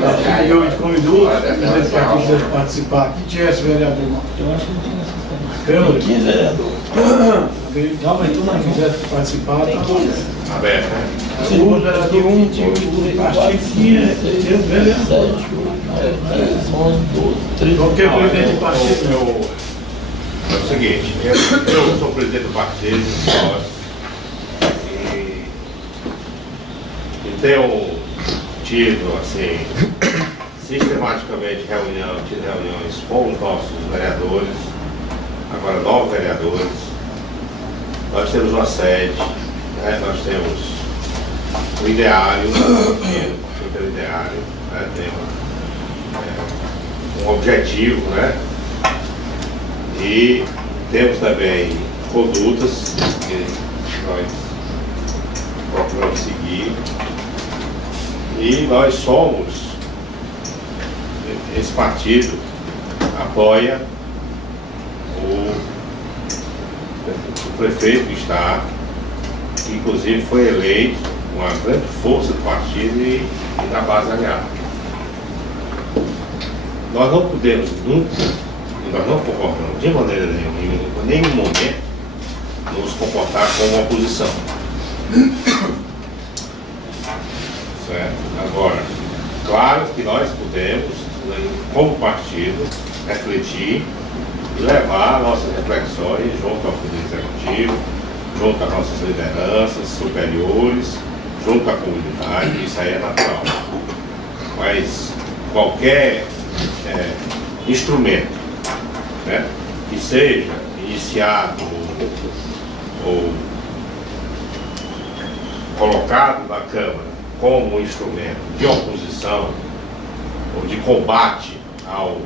partido, e hoje convidou o presidente do partido a participar aqui, tinha esse vereador lá. Eu acho que não tinha nessas câmaras. Câmara? 15 vereadores. Não, mas tu não quiser participar, tá aberto, né? o vereador do partido tinha vereador. 7, 8, 9, 10, 11, 12, 13. Qualquer presidente de partido. É o seguinte, eu sou presidente do partido, e tenho tido, assim, sistematicamente tido reuniões com os nossos vereadores, agora 9 vereadores. Nós temos uma sede, né? Nós temos o ideário, o ideário, né? Tem um objetivo, né? E temos também condutas que nós procuramos seguir. E nós somos, esse partido apoia o prefeito que está, que inclusive foi eleito uma grande força do partido e da base aliada. Nós não podemos nunca, nós não concordamos de maneira nenhuma, em nenhum momento, nos comportar como oposição. Certo? Agora, claro que nós podemos, como partido, refletir e levar nossas reflexões junto ao Poder Executivo, junto às nossas lideranças superiores, junto à comunidade, isso aí é natural. Mas qualquer instrumento, né, que seja iniciado ou colocado na Câmara como um instrumento de oposição ou de combate ao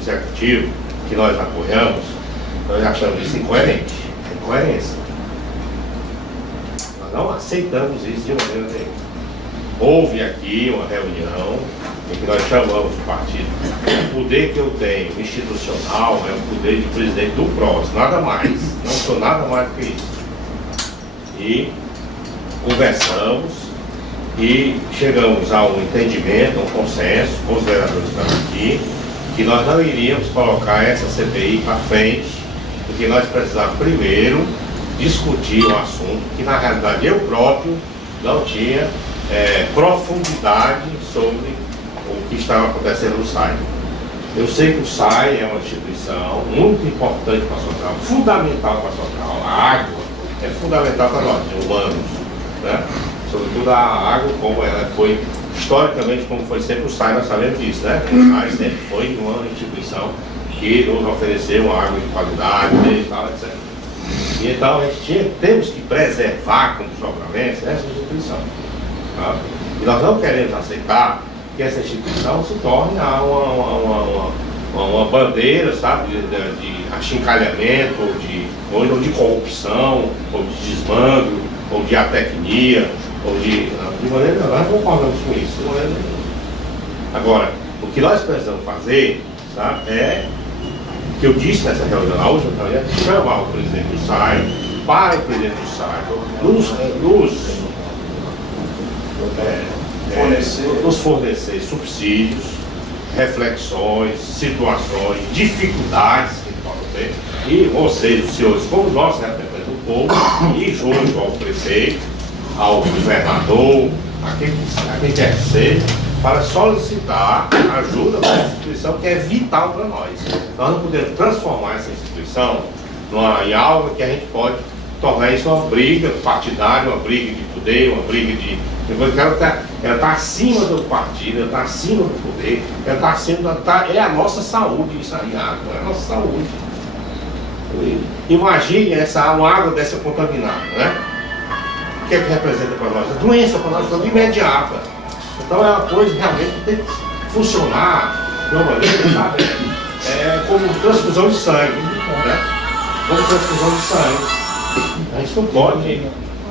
Executivo, que nós apoiamos, nós achamos isso incoerente, incoerência. Nós não aceitamos isso de maneira nenhuma. Houve aqui uma reunião em que nós chamamos o partido. O poder que eu tenho institucional é o poder de presidente do PROS, nada mais. Não sou nada mais do que isso. E conversamos e chegamos a um entendimento, a um consenso com os vereadores que estão aqui, que nós não iríamos colocar essa CPI para frente, porque nós precisávamos primeiro discutir um assunto que na realidade eu próprio não tinha profundidade sobre o que estava acontecendo no SAI. Eu sei que o SAI é uma instituição muito importante para a Sotral, fundamental para a Sotral. A água é fundamental para nós, humanos, né? Sobretudo a água, como ela foi, historicamente, como foi sempre o SAI, nós sabemos disso, né? O SAI sempre foi uma instituição que nos ofereceu uma água de qualidade e tal, etc. E então a gente temos que preservar como sobramentos essa instituição. Tá? E nós não queremos aceitar que essa instituição se torne uma bandeira, sabe, de achincalhamento, ou de corrupção, ou de desmando, ou de atecnia, ou de maneira, nós não concordamos com isso, de maneira nenhuma. Agora, o que nós precisamos fazer, sabe, é que eu disse nessa reunião, na última reunião, chamar o presidente do SAI, para o presidente do SAI nos fornecer subsídios, reflexões, situações, dificuldades que podem ter, e vocês, os senhores, como nós representantes do povo, e junto ao prefeito, ao governador, a quem quer que seja, para solicitar ajuda para essa instituição que é vital para nós. Nós não podemos transformar essa instituição em algo que a gente pode tornar isso uma briga partidária, uma briga de poder, uma briga de... Ela está acima do partido, ela está acima do poder, ela está acima é a nossa saúde, isso aí, água, é a nossa saúde. Imagine uma água dessa contaminada, né? O que é que representa para nós? A doença para nós de imediata. Então é uma coisa realmente que tem que funcionar de uma maneira, sabe? Como transfusão de sangue, né? Como transfusão de sangue. A gente não pode,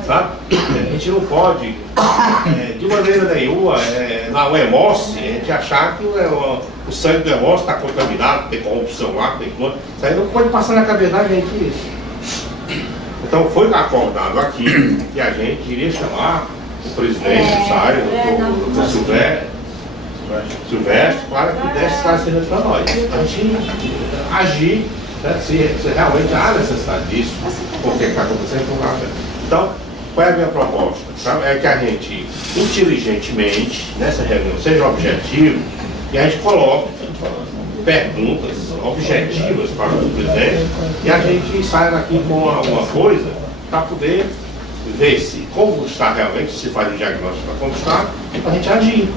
sabe? A gente não pode, de maneira nenhuma, na hemose, a gente achar que o sangue do hemose está contaminado, tem corrupção lá, tem coisa. Isso aí não pode passar na cabeça da gente isso. Então foi acordado aqui que a gente iria chamar o presidente do SAI, o Dr. Silvério, Silvestre, para que desse esclarecimento para nós. A gente agir, né, se realmente há necessidade disso, por que está acontecendo. Então, qual é a minha proposta? Sabe? É que a gente, inteligentemente, nessa reunião, seja objetivo e a gente coloque perguntas objetivas para o presidente e a gente saia daqui com alguma coisa para poder ver se como está realmente, se faz o diagnóstico para como está, e para a gente agir.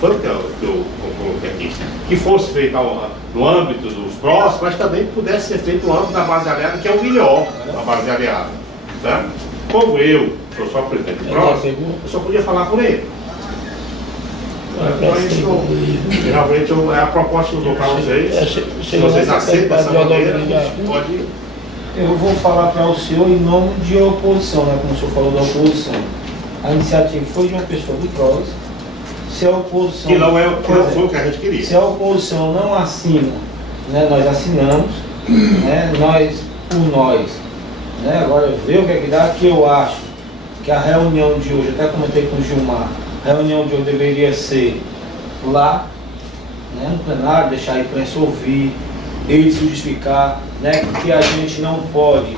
Foi o que eu coloquei aqui. Que fosse feito no âmbito dos próximos, mas também pudesse ser feito no âmbito da base aliada, que é o melhor da base aliada. Tá? Como eu sou só presidente do próximo, eu só podia falar por ele. Realmente é a proposta que eu dou para vocês. Se vocês aceitam essa maneira, pode. Eu vou falar para o senhor em nome de oposição, né? Como o senhor falou da oposição. A iniciativa foi de uma pessoa do PROS. Se a oposição. Que não foi o que a gente queria. Se a oposição não assina, né, nós assinamos, né, nós por nós. Né, agora ver o que é que dá, que eu acho que a reunião de hoje, até comentei com o Gilmar, a reunião de hoje deveria ser lá, né, no plenário, deixar a imprensa ouvir, ele se justificar, né, que a gente não pode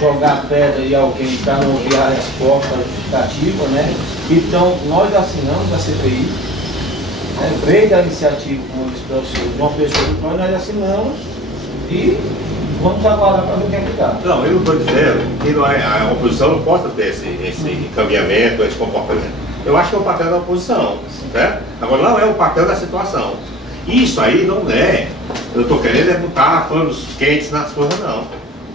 jogar pedra em alguém para não ouvir a resposta justificativa, né? Então, nós assinamos a CPI, né, veio da iniciativa, como eu disse para o senhor, de uma pessoa do qual nós assinamos e vamos aguardar para ver o que é que dá. Não, eu não estou dizendo que não é, a oposição não possa ter esse encaminhamento, esse comportamento. Eu acho que é o papel da oposição, certo? Agora, não é o papel da situação. Isso aí não é, eu estou querendo botar panos quentes nas coisas, não.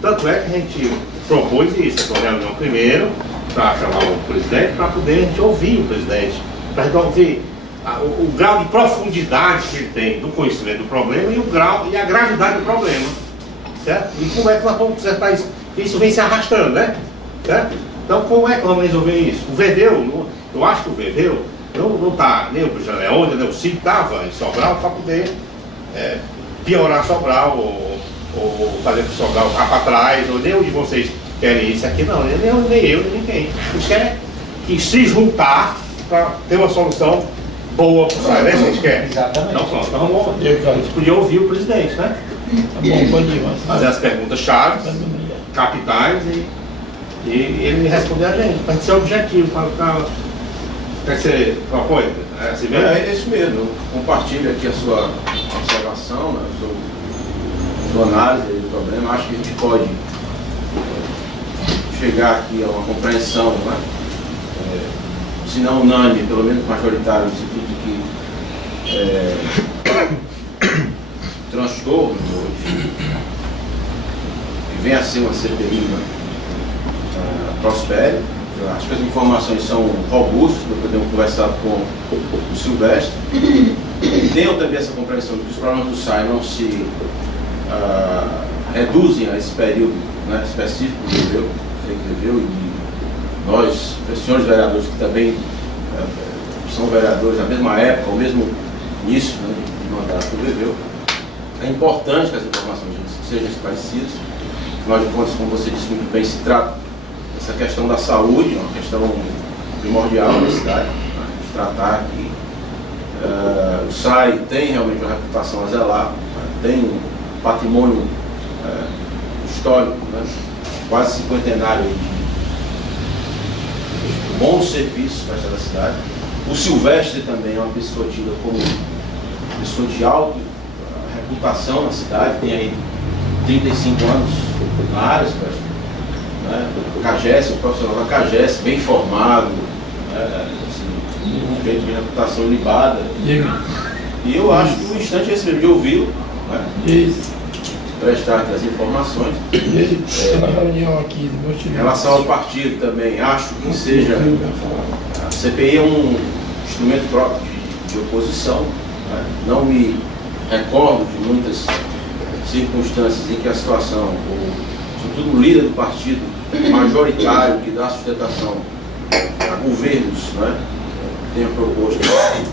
Tanto é que a gente propôs isso, a reunião primeiro, para chamar o presidente, para poder a gente ouvir o presidente, para a gente ouvir o grau de profundidade que ele tem do conhecimento do problema e o grau e a gravidade do problema. Certo? E como é que nós vamos consertar isso? Isso vem se arrastando, né? Certo? Então, como é que nós vamos resolver isso? O Veveu, eu acho que o Veveu não está, nem o Cristiano Leôndia, nem o Cid estava em Sobral para poder piorar Sobral ou fazer com Sobral vá para trás, ou nem um de vocês querem isso aqui, não, nem eu, nem ninguém. A gente quer que se juntar para ter uma solução boa para o Saia, né? Se a gente quer. Exatamente. Então, a gente podia ouvir o presidente, né? Fazer as perguntas chaves, capitais e ele me responder a gente, para ser objetivo, para quer que você propõe? É assim mesmo? É isso mesmo. Eu compartilho aqui a sua observação, né, a sua análise do problema. Acho que a gente pode chegar aqui a uma compreensão, né, se não unânime, pelo menos majoritária, no sentido de que transtorno hoje, que venha a ser uma CPI, né, prospere. Eu acho que as informações são robustas, nós podemos conversar com o Silvestre. Tenho também essa compreensão de que os problemas do SAI não se reduzem a esse período, né, específico do Veveu, e nós, senhores vereadores que também são vereadores na mesma época, ao mesmo início, né, de mandato do Veveu. É importante que as informações sejam esclarecidas. Afinal de contas, como você disse muito bem, se trata essa questão da saúde, uma questão primordial na cidade, né, de tratar aqui. O SAI tem realmente uma reputação a zelar, né, tem um patrimônio histórico, né, quase cinquentenário de bons serviços para esta cidade. O Silvestre também é uma pessoa tida como pessoa de alta reputação na cidade, tem aí 35 anos na área, Silvestre. CAGES, o profissional da CAGES, bem formado, assim, um jeito de reputação ilibada. E eu acho que o instante é esse mesmo, de ouvi-lo, né, prestar aqui as informações. Em relação ao partido também, acho que seja. A CPI é um instrumento próprio de oposição, né, não me recordo de muitas circunstâncias em que a situação, sobretudo o líder do partido majoritário que dá sustentação a governos, né, tenha proposto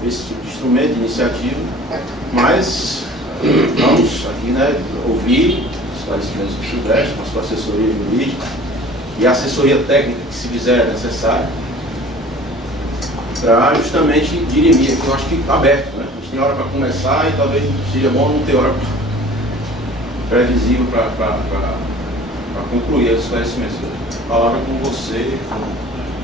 esse tipo de instrumento, de iniciativa, mas vamos aqui, né, ouvir esclarecimentos do Silvestre, com a sua assessoria jurídica e a assessoria técnica que se fizer necessário, para justamente dirimir, eu acho que aberto, né, tem hora para começar e talvez seja bom não ter hora previsível para concluir os esclarecimentos. A palavra com você.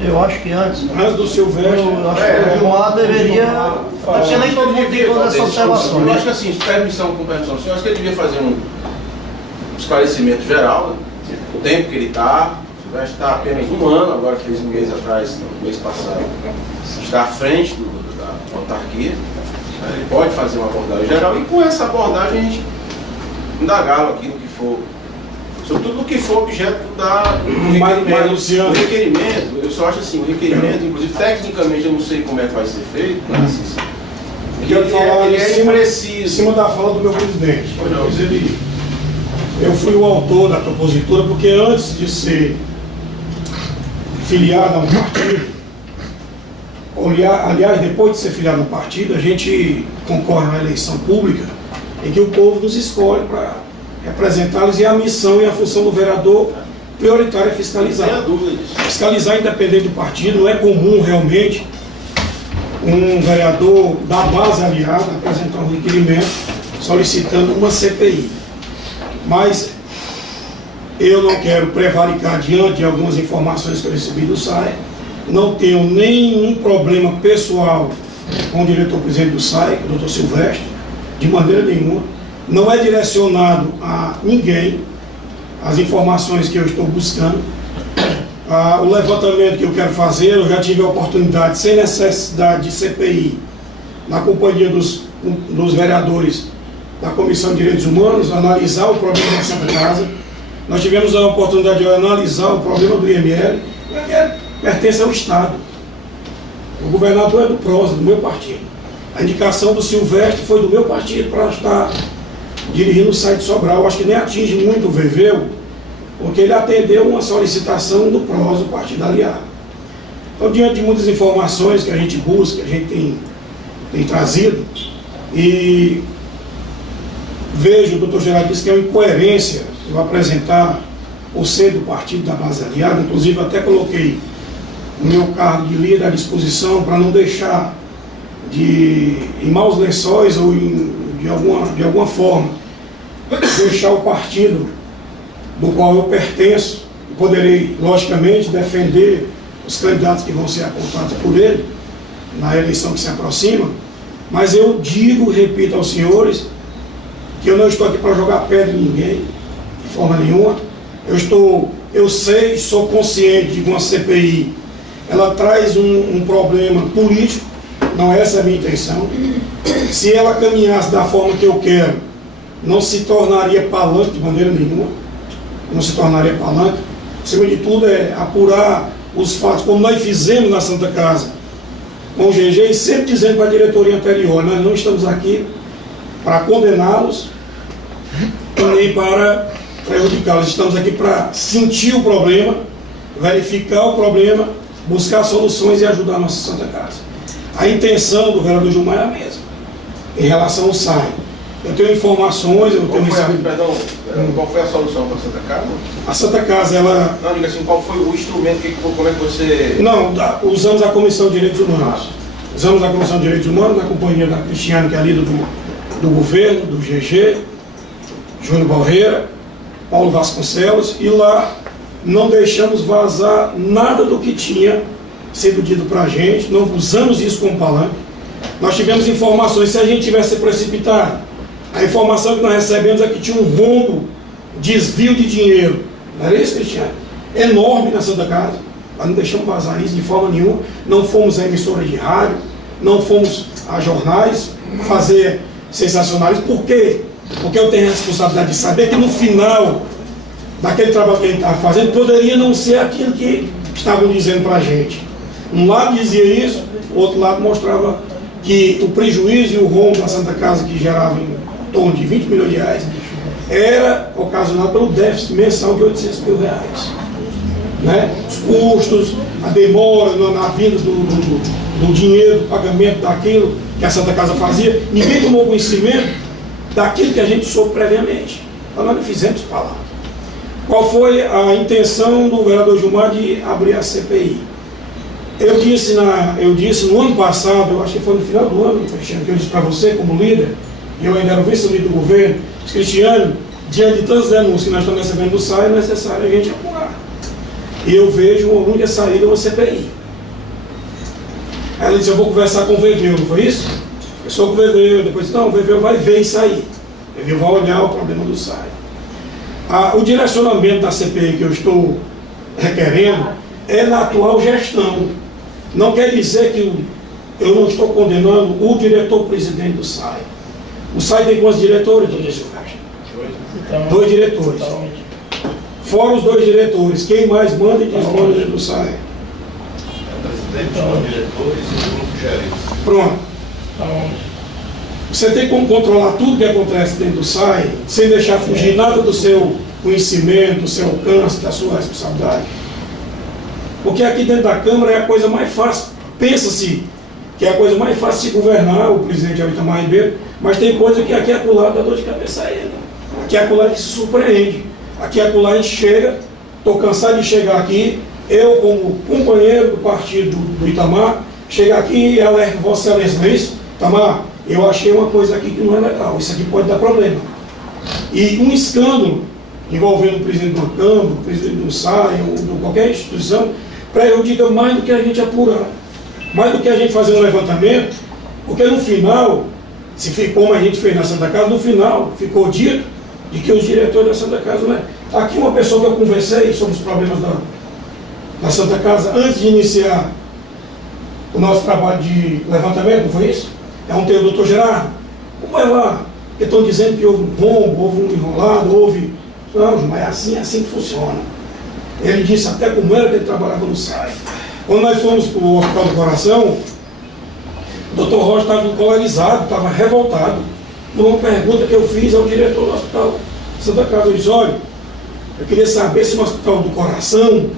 Eu acho que antes do Silvestre. eu acho que o Romualdo deveria. Acho que nem todo mundo tem todas essas observações. Eu acho que assim, com permissão do senhor, acho que ele devia fazer um esclarecimento geral, né? O tempo que ele está. O Silvestre está apenas 1 ano, agora fez um mês atrás, no mês passado, está à frente da autarquia. Ele pode fazer uma abordagem geral e com essa abordagem a gente indagá-lo aqui no que for, sobretudo no que for objeto do requerimento. Eu só acho assim, o requerimento, inclusive tecnicamente eu não sei como é que vai ser feito, mas ele é impreciso. Em cima da fala do meu presidente. Eu fui o autor da propositura porque antes de ser filiado a um partido, aliás, depois de ser filiado a um partido, a gente concorre a uma eleição pública em que o povo nos escolhe para representá-los, e a missão e a função do vereador prioritária é fiscalizar. Não tenha dúvida disso. Fiscalizar independente do partido. Não é comum realmente um vereador da base aliada apresentar um requerimento solicitando uma CPI. Mas eu não quero prevaricar diante de algumas informações que eu recebi do SAI. Não tenho nenhum problema pessoal com o diretor-presidente do SAI, o Dr. Silvestre, de maneira nenhuma. Não é direcionado a ninguém as informações que eu estou buscando. O levantamento que eu quero fazer, eu já tive a oportunidade, sem necessidade de CPI, na companhia dos vereadores da Comissão de Direitos Humanos, analisar o problema da Santa Casa. Nós tivemos a oportunidade de analisar o problema do IML. O IML pertence ao Estado. O governador é do PROS, do meu partido. A indicação do Silvestre foi do meu partido para estar dirigindo o SAI de Sobral. Acho que nem atinge muito o Veveu, porque ele atendeu uma solicitação do PROS, o partido aliado. Então, diante de muitas informações que a gente busca, que a gente tem trazido, e vejo, o doutor Gerardo disse que é uma incoerência eu apresentar o ser do partido da base aliada. Inclusive até coloquei o meu cargo de líder à disposição para não deixar em maus lençóis ou de alguma forma deixar o partido do qual eu pertenço, e poderei logicamente defender os candidatos que vão ser apontados por ele na eleição que se aproxima. Mas eu repito aos senhores, que eu não estou aqui para jogar pedra em ninguém, de forma nenhuma. Eu sei, sou consciente de que uma CPI, ela traz um problema político, não essa é a minha intenção. Se ela caminhasse da forma que eu quero, não se tornaria palanque de maneira nenhuma, não se tornaria palanque. Acima de tudo é apurar os fatos, como nós fizemos na Santa Casa, com o GG, e sempre dizendo para a diretoria anterior, nós não estamos aqui para condená-los e nem para prejudicá-los. Estamos aqui para sentir o problema, verificar o problema, buscar soluções e ajudar a nossa Santa Casa. A intenção do vereador Gilmar é a mesma, em relação ao SAI. Eu tenho informações, eu tenho recebido... Perdão, qual foi a solução para a Santa Casa? A Santa Casa, ela... Não, diga assim, qual foi o instrumento, como é que você... Não, usamos a Comissão de Direitos Humanos. Usamos a Comissão de Direitos Humanos, na companhia da Cristiane, que é a líder do governo, do GG, Júnior Barreira, Paulo Vasconcelos, e lá não deixamos vazar nada do que tinha sido dito para a gente, não usamos isso como palanque. Nós tivemos informações, se a gente tivesse precipitado, a informação que nós recebemos é que tinha um rombo, desvio de dinheiro, não era isso, Cristiane? Enorme na Santa Casa. Nós não deixamos vazar isso de forma nenhuma, não fomos a emissora de rádio, não fomos a jornais fazer sensacionalismo. Por quê? Porque eu tenho a responsabilidade de saber que no final daquele trabalho que a gente estava fazendo, poderia não ser aquilo que estavam dizendo para a gente. Um lado dizia isso, o outro lado mostrava que o prejuízo e o rombo da Santa Casa, que gerava em torno de 20 milhões de reais, era ocasionado pelo déficit mensal de 800 mil reais. Né? Os custos, a demora na vinda do dinheiro, do pagamento daquilo que a Santa Casa fazia, ninguém tomou conhecimento daquilo que a gente soube previamente. Então nós não fizemos palavra. Qual foi a intenção do vereador Gilmar de abrir a CPI? Eu disse no ano passado, eu acho que foi no final do ano, Cristiano, que eu disse para você como líder, e eu ainda era o vice-líder do governo, Cristiano, diante de tantas denúncias que nós estamos recebendo do SAI, é necessário a gente apurar. E eu vejo uma única saída, uma CPI. Ela disse, eu vou conversar com o VV, não foi isso? Eu sou com o VV, depois não, o VV vai ver isso aí. O VV vai olhar o problema do SAI. O direcionamento da CPI que eu estou requerendo é na atual gestão. Não quer dizer que eu não estou condenando o diretor-presidente do SAI. O SAI tem quantos diretores, doutor Silvestre? Dois diretores. Fora os dois diretores, quem mais manda e desmanda dentro do SAI? O presidente, os diretores e o grupo gerente. Pronto. Você tem como controlar tudo que acontece dentro do SAI, sem deixar fugir nada do seu conhecimento, do seu alcance, da sua responsabilidade. Porque aqui dentro da Câmara é a coisa mais fácil, pensa-se que é a coisa mais fácil de governar, o presidente Itamar Ribeiro, mas tem coisa que aqui e acolá dá dor de cabeça a ele. Aqui e acolá ele se surpreende. Aqui e acolá a gente chega, estou cansado de chegar aqui, eu como companheiro do partido do Itamar, chegar aqui e alerta Vossa Excelência, Itamar, eu achei uma coisa aqui que não é legal, isso aqui pode dar problema. E um escândalo envolvendo o presidente do Câmara, o presidente do SAI, ou de qualquer instituição, prejudica mais do que a gente apurar, mais do que a gente fazer um levantamento, porque no final, se ficou como a gente fez na Santa Casa, no final ficou dito de que os diretores da Santa Casa não é. Aqui uma pessoa que eu conversei sobre os problemas da Santa Casa, antes de iniciar o nosso trabalho de levantamento, não foi isso? É um teu doutor Gerardo. Como é lá? Porque estão dizendo que houve um rombo, houve um enrolado, houve... Não, mas é assim que funciona. Ele disse até como era que ele trabalhava no SAI. Quando nós fomos para o Hospital do Coração, o doutor Rocha estava encolarizado, estava revoltado, por uma pergunta que eu fiz ao diretor do Hospital Santa Casa. Eu disse, olha, eu queria saber se no Hospital do Coração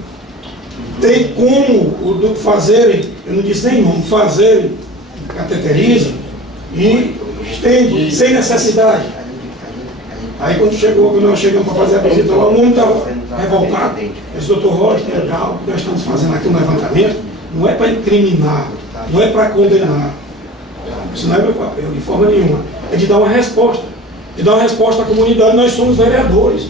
tem como fazerem, eu não disse nem nome, fazerem cateterismo e estende, sem necessidade. Aí quando nós chegamos para fazer a visita lá, o homem estava revoltado. Eu disse, doutor Rocha, legal, nós estamos fazendo aqui um levantamento, não é para incriminar, não é para condenar. Isso não é meu papel, de forma nenhuma. É de dar uma resposta. De dar uma resposta à comunidade. Nós somos vereadores.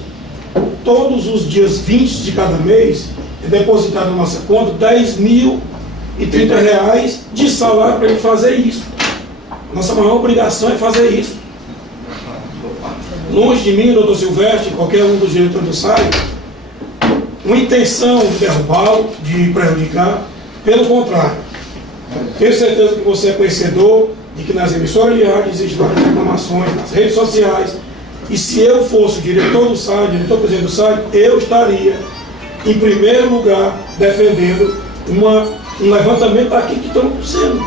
Todos os dias 20 de cada mês é depositado na nossa conta R$10.030 de salário para ele fazer isso. Nossa maior obrigação é fazer isso. Longe de mim, doutor Silvestre, qualquer um dos diretores do SAI, uma intenção de derrubá-lo, de prejudicar. Pelo contrário, tenho certeza que você é conhecedor de que nas emissoras de rádio existem várias reclamações, nas redes sociais, e se eu fosse o diretor do SAI, diretor-presidente do SAI, eu estaria, em primeiro lugar, defendendo um levantamento daquilo que estão sendo,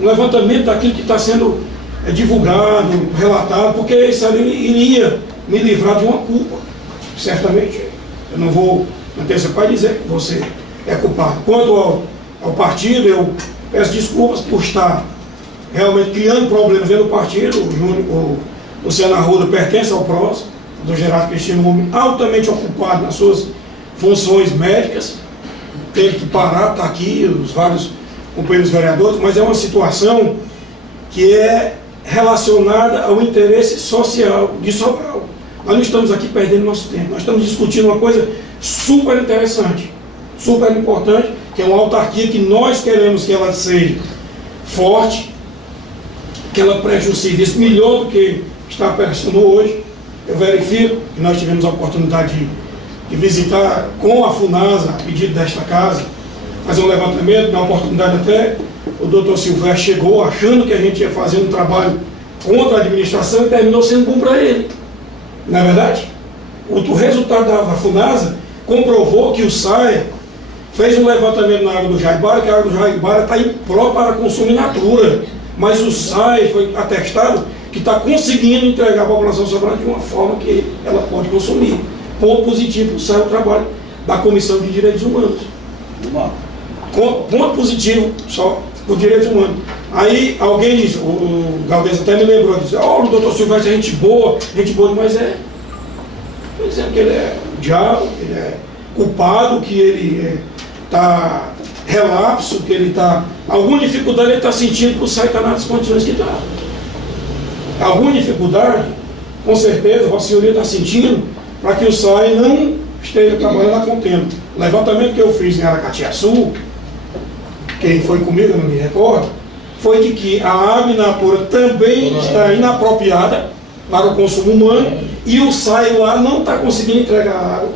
um levantamento daquilo que está sendo divulgado, relatado, porque isso ali iria me livrar de uma culpa. Certamente, eu não vou antecipar e dizer que você é culpado. Quanto ao partido, eu peço desculpas por estar realmente criando problemas dentro do partido. O Luciano Arruda pertence ao PROS, do Gerardo Cristino, um homem altamente ocupado nas suas funções médicas, teve que parar, está aqui, os vários companheiros vereadores, mas é uma situação que é relacionada ao interesse social de Sobral. Nós não estamos aqui perdendo nosso tempo, nós estamos discutindo uma coisa super interessante, super importante, que é uma autarquia que nós queremos que ela seja forte, que ela preste um serviço melhor do que está prestando hoje. Eu verifico que nós tivemos a oportunidade de visitar com a FUNASA, a pedido desta casa, fazer um levantamento, na oportunidade até o doutor Silvestre chegou achando que a gente ia fazer um trabalho contra a administração e terminou sendo bom para ele. Não é verdade? O resultado da FUNASA comprovou que o SAI fez um levantamento na água do Jaibara, que a água do Jaibara está imprópria para consumo in natura, mas o SAI foi atestado que está conseguindo entregar a população sobrana de uma forma que ela pode consumir. Ponto positivo, sai o trabalho da Comissão de Direitos Humanos. Ponto positivo só por direitos humanos. Aí alguém diz, o Galdês até me lembrou, disse, o doutor Silvestre é gente boa demais, é. Estou dizendo que ele é diabo, ele é culpado, que ele está relapso, que ele está... Alguma dificuldade ele está sentindo que o SAI está nas condições que está. Alguma dificuldade, com certeza, Vossa Senhoria está sentindo para que o SAI não esteja trabalhando a contento. O levantamento que eu fiz em Aracatiaçu, quem foi comigo, não me recordo, foi de que a água in natura também está inapropriada para o consumo humano e o SAI lá não está conseguindo entregar água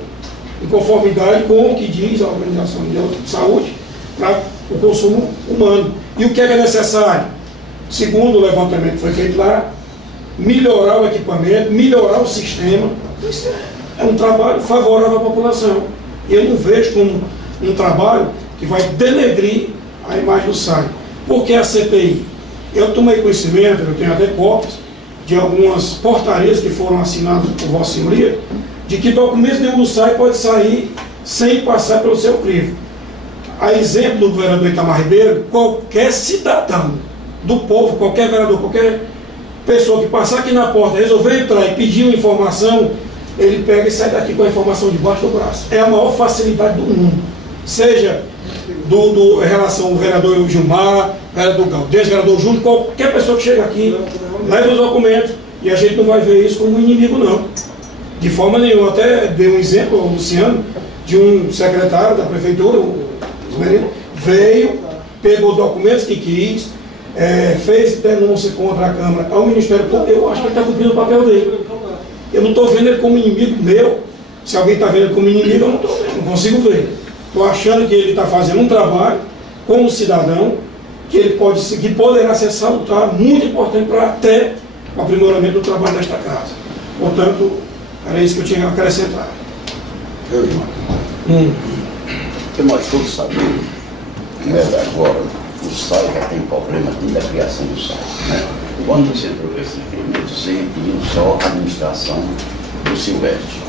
em conformidade com o que diz a Organização Mundial de Saúde para o consumo humano. E o que é necessário? Segundo o levantamento que foi feito lá, melhorar o equipamento, melhorar o sistema. Isso é um trabalho favorável à população. Eu não vejo como um trabalho que vai denegrir a imagem do SAI. Por que a CPI? Eu tomei conhecimento, eu tenho até cópias de algumas portarias que foram assinadas por Vossa Senhoria, de que documentos nenhum do SAI pode sair sem passar pelo seu crivo. A exemplo do vereador Itamar Ribeiro, qualquer cidadão do povo, qualquer vereador, qualquer pessoa que passar aqui na porta, resolver entrar e pedir uma informação, ele pega e sai daqui com a informação debaixo do braço. É a maior facilidade do mundo. Seja em relação ao vereador Gilmar, vereador Galdês, vereador Júnior, qualquer pessoa que chega aqui, leva os documentos e a gente não vai ver isso como um inimigo, não. De forma nenhuma. Até dei um exemplo ao Luciano, de um secretário da prefeitura, o Esmerino, veio, pegou documentos que quis, fez denúncia contra a Câmara ao Ministério Público. Eu acho que ele está cumprindo o papel dele. Eu não estou vendo ele como inimigo meu. Se alguém está vendo ele como inimigo, eu não estou vendo, não consigo ver. Estou achando que ele está fazendo um trabalho como cidadão, que ele que poderá ser salutar, muito importante para até o aprimoramento do trabalho desta casa. Portanto, era isso que eu tinha a acrescentar. Porque nós todos sabemos que agora o SAI já tem problemas de criação do SAI. Né? Quando você entrou esse requerimento, você pediu só a administração do Silvestre.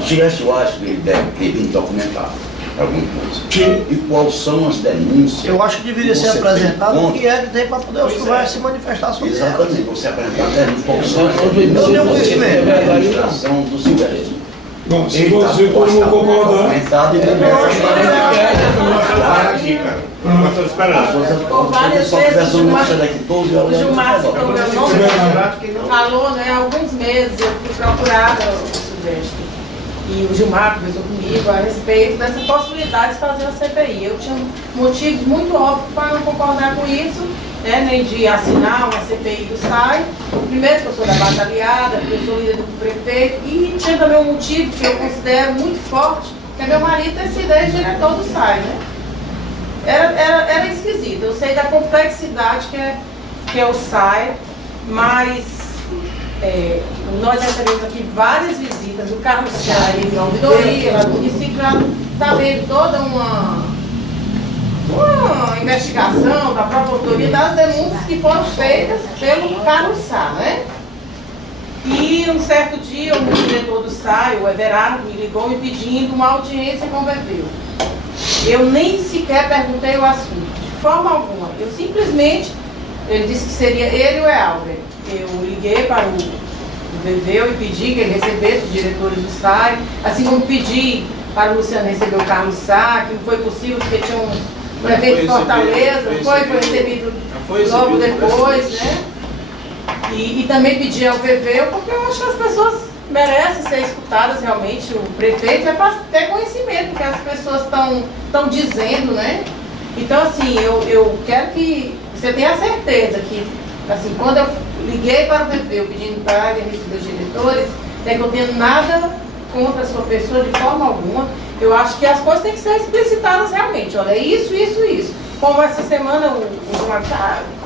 O Silvestre, eu acho que ele deve ter bem documentado alguma coisa. E quais são as denúncias? Eu acho que deveria ser apresentado o que é que tem para poder o Silvestre se manifestar sobre isso. Exatamente, você apresentar denúncias, quais são as denúncias da administração do Silvestre. Bom, se você todo mundo concordar. Aqui, cara. Nós estamos esperando. Por várias vezes o Gilmar citou meu nome, falou, né, há alguns meses eu fui procurada o Silvestre. E o Gilmar conversou comigo a respeito dessa possibilidade de fazer a CPI. Eu tinha motivos muito óbvios para não concordar com isso, né, nem de assinar uma CPI do SAI. Primeiro, que eu sou da base aliada, porque eu sou líder do prefeito, e tinha também um motivo que eu considero muito forte, que é meu marido ter sido ex-diretor do SAI, né? Era esquisito. Eu sei da complexidade que é o SAI, mas nós recebemos aqui várias visitas. O Carlos Sá, ele na ouvidoria, lá do município, já está vendo toda uma investigação da própria autoria das denúncias que foram feitas pelo Carlos Sá, né? E um certo dia o diretor do SAI, o Everardo, me ligou me pedindo uma audiência com o Bebeu. Eu nem sequer perguntei o assunto, de forma alguma. Eu simplesmente, ele disse que seria ele ou Albert. Eu liguei para o Bebeu e pedi que ele recebesse os diretores do SAI, assim como pedi para o Luciano receber o Carlos Sá, que não foi possível porque tinha um prefeito de Fortaleza, foi recebido logo depois, né? E também pedi ao Bebeu, porque eu acho que as pessoas merecem ser escutadas realmente. O prefeito é para ter conhecimento do que as pessoas estão dizendo, né? Então, assim, eu quero que você tenha certeza que, assim, quando eu liguei para o Bebeu pedindo para ele receber os diretores, não é que eu tenho nada contra a sua pessoa de forma alguma. Eu acho que as coisas têm que ser explicitadas realmente. Olha, isso. Como essa semana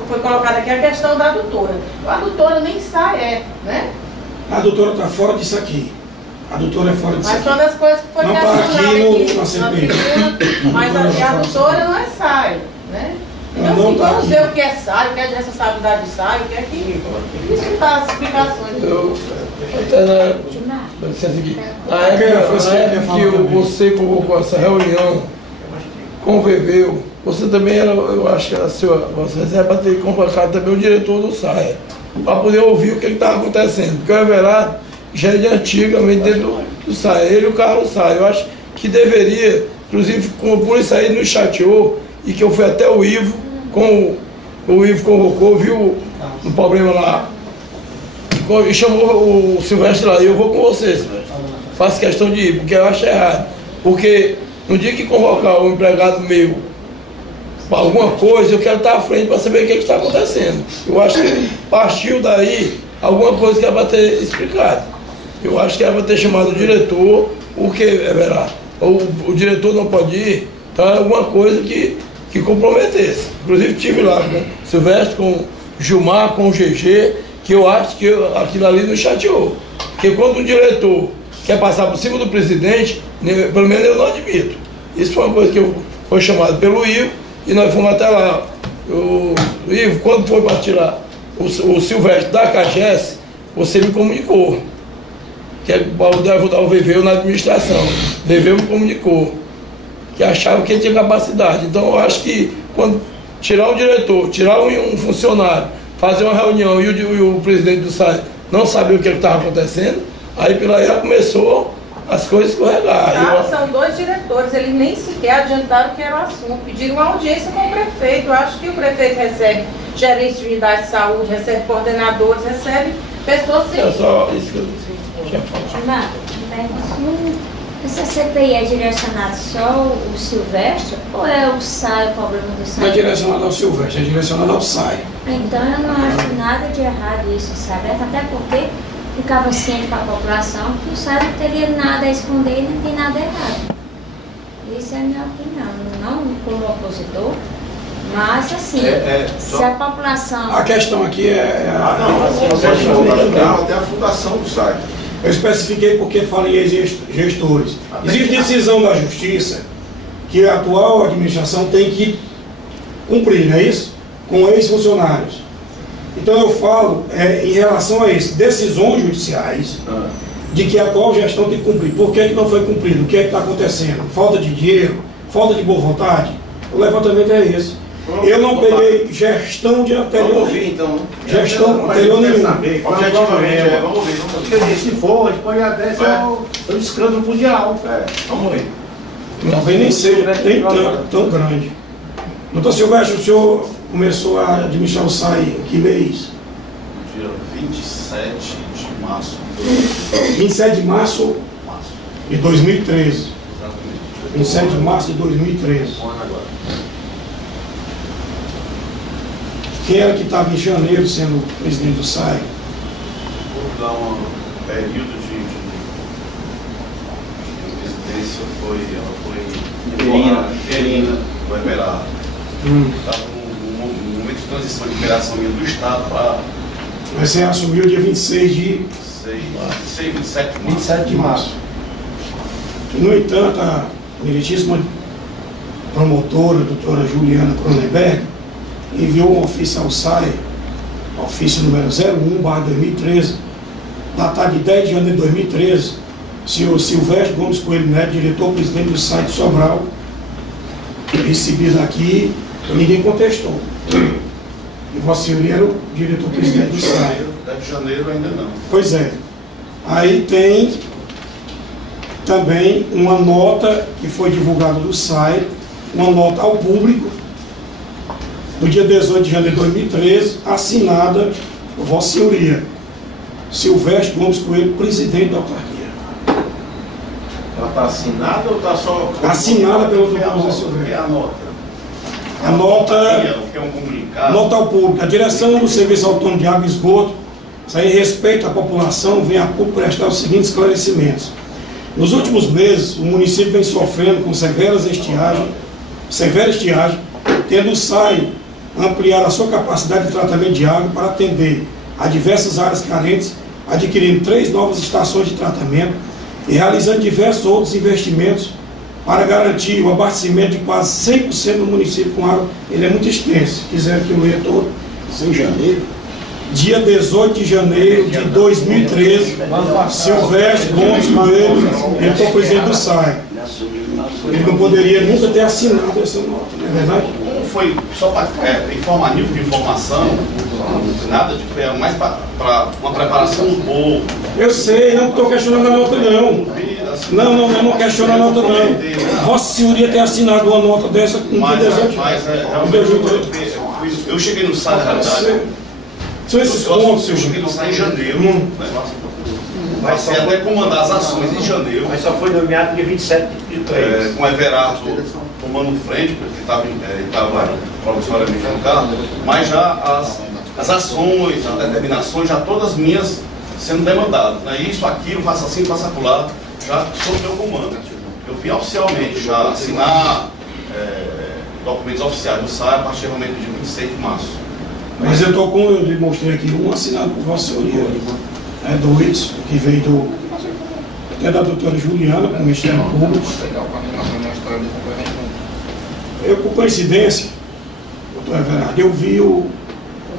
foi colocada aqui a questão da adutora. A adutora nem sai, né? A adutora está fora disso aqui. A adutora é fora disso aqui. Mas uma das coisas que foi questionada aqui na CPI. Mas a adutora não é SAI, né? Então, assim, vamos ver o que é SAI, o que é de responsabilidade do SAI, o que é que... Isso está as explicações. Na época que você convocou essa reunião com o Bebeu, você também era, eu acho que era você era para ter convocado também o diretor do SAI, para poder ouvir o que estava acontecendo. Porque o Everardo já é de antigamente dentro do SAI, ele e o Carlos Sá. Eu acho que deveria inclusive por isso aí nos chateou, e que eu fui até o Ivo, o Ivo convocou, viu um problema lá, e chamou o Silvestre lá, e eu vou com você, Silvestre. Faço questão de ir, porque eu acho errado. Porque no dia que convocar um empregado meu para alguma coisa, eu quero estar à frente para saber o que está acontecendo. Eu acho que partiu daí alguma coisa que era para ter explicado. Eu acho que era para ter chamado o diretor, o que, Everardo? O diretor não pode ir, então era alguma coisa que comprometesse. Inclusive estive lá com o Silvestre, com o Gilmar, com o GG, que eu acho que aquilo ali nos chateou. Porque quando o diretor quer passar por cima do presidente, pelo menos eu não admito. Isso foi uma coisa que eu fui chamado pelo Ivo, e nós fomos até lá. O Ivo, quando foi para tirar o Silvestre da CAGES, você me comunicou. Que deve dar o VV na administração. O VV me comunicou. Que achava que ele tinha capacidade. Então eu acho que quando tirar um diretor, tirar um funcionário, fazer uma reunião e o presidente do SAI não sabia o que estava acontecendo, aí pela aí já começou as coisas escorregar. São 2 diretores, eles nem sequer adiantaram o que era o assunto, pediram uma audiência com o prefeito. Eu acho que o prefeito recebe gerente de unidade de saúde, recebe coordenadores, recebe pessoas sem. É só isso que eu tinha falado. Essa CPI é direcionada só o Silvestre ou é o SAI, o problema do SAI? Não é direcionado ao Silvestre, é direcionado ao SAI. Então eu não acho nada de errado isso, sabe? Até porque ficava ciente para a população que o SAI não teria nada a esconder e não tem nada errado. Essa é a minha opinião, não como opositor, mas assim, se a população... A questão aqui é... até a fundação do SAI. Eu especifiquei porque falei em gestores. Existe decisão da Justiça que a atual administração tem que cumprir, não é isso? Com ex-funcionários. Então eu falo em relação a isso, decisões judiciais de que a atual gestão tem que cumprir. Por que não foi cumprido? O que é que está acontecendo? Falta de dinheiro? Falta de boa vontade? O levantamento é esse. Eu não peguei gestão de anterior. Vamos ouvir então. Gestão anterior nenhuma. Vamos ouvir. Porque se for, a gente pode até ser um escândalo mundial. Vamos ouvir. Talvez nem seja nem tão grande. Doutor Silvestre, o senhor começou a administrar o SAI em que mês? Dia 27 de março. 27 de março de 2013. Exatamente. 27 de março de 2013. Quem era que estava em janeiro sendo presidente do SAI? Vou dar um período de presidência, interina, do Everardo. Estava no momento de transição de liberação minha do Estado para... Mas você assumiu dia 26 de... 27 de março. No entanto, a meritíssima promotora, a doutora Juliana Cronenberg, enviou um ofício ao SAI, ofício número 01/2013, datado de 10 de janeiro de 2013, senhor Silvestre Gomes Coelho Neto, diretor-presidente do SAI de Sobral, recebido aqui, ninguém contestou. E Vossa Senhoria era o diretor-presidente do SAI. 10 de janeiro ainda não. Pois é. Aí tem também uma nota que foi divulgada do SAI, uma nota ao público, no dia 18 de janeiro de 2013, assinada por Vossa Senhoria, Silvestre Gomes Coelho, presidente da autarquia. Ela está assinada ou está só... Assinada pelo doutor José Silvestre. É a nota. A nota... Que é um comunicado. Nota ao público. A direção do Serviço Autônomo de Água e Esgoto, em respeito à população, vem a público prestar os seguintes esclarecimentos. Nos últimos meses, o município vem sofrendo com severa estiagem, tendo o SAI ampliar a sua capacidade de tratamento de água para atender a diversas áreas carentes, adquirindo 3 novas estações de tratamento e realizando diversos outros investimentos para garantir o abastecimento de quase 100% do município com água. Ele é muito extenso, se quiser que eu leia todo. Em janeiro? Dia 18 de janeiro de 2013, Silvestre Gomes Coelho, diretor-presidente do SAI. Ele não poderia nunca ter assinado essa nota, não é verdade? Não foi só para informar, nível de informação, nada de foi mais para uma preparação do povo. Eu sei, não estou questionando a nota não. Não, eu não questiono a nota não. Vossa Senhoria tem assinado uma nota dessa com eu cheguei no site, na realidade. São esses pontos, eu cheguei no site em janeiro. Passei até comandar as ações em janeiro. Mas só foi nomeado dia 27 de 3. Com o Everardo tomando frente, porque estava provisoriamente no cargo, mas já as ações, as determinações, já todas minhas sendo demandadas. Né? Isso, aquilo, faça assim, faça acolá, já sob meu comando. Eu vim oficialmente já assinar documentos oficiais do SAI a partir do momento de 26 de março. Mas eu estou com, eu mostrei aqui, um assinado por Vossa Senhoria, dois, que veio até da doutora Juliana, com o Ministério Público. Eu, por coincidência, doutor Everardo, eu vi o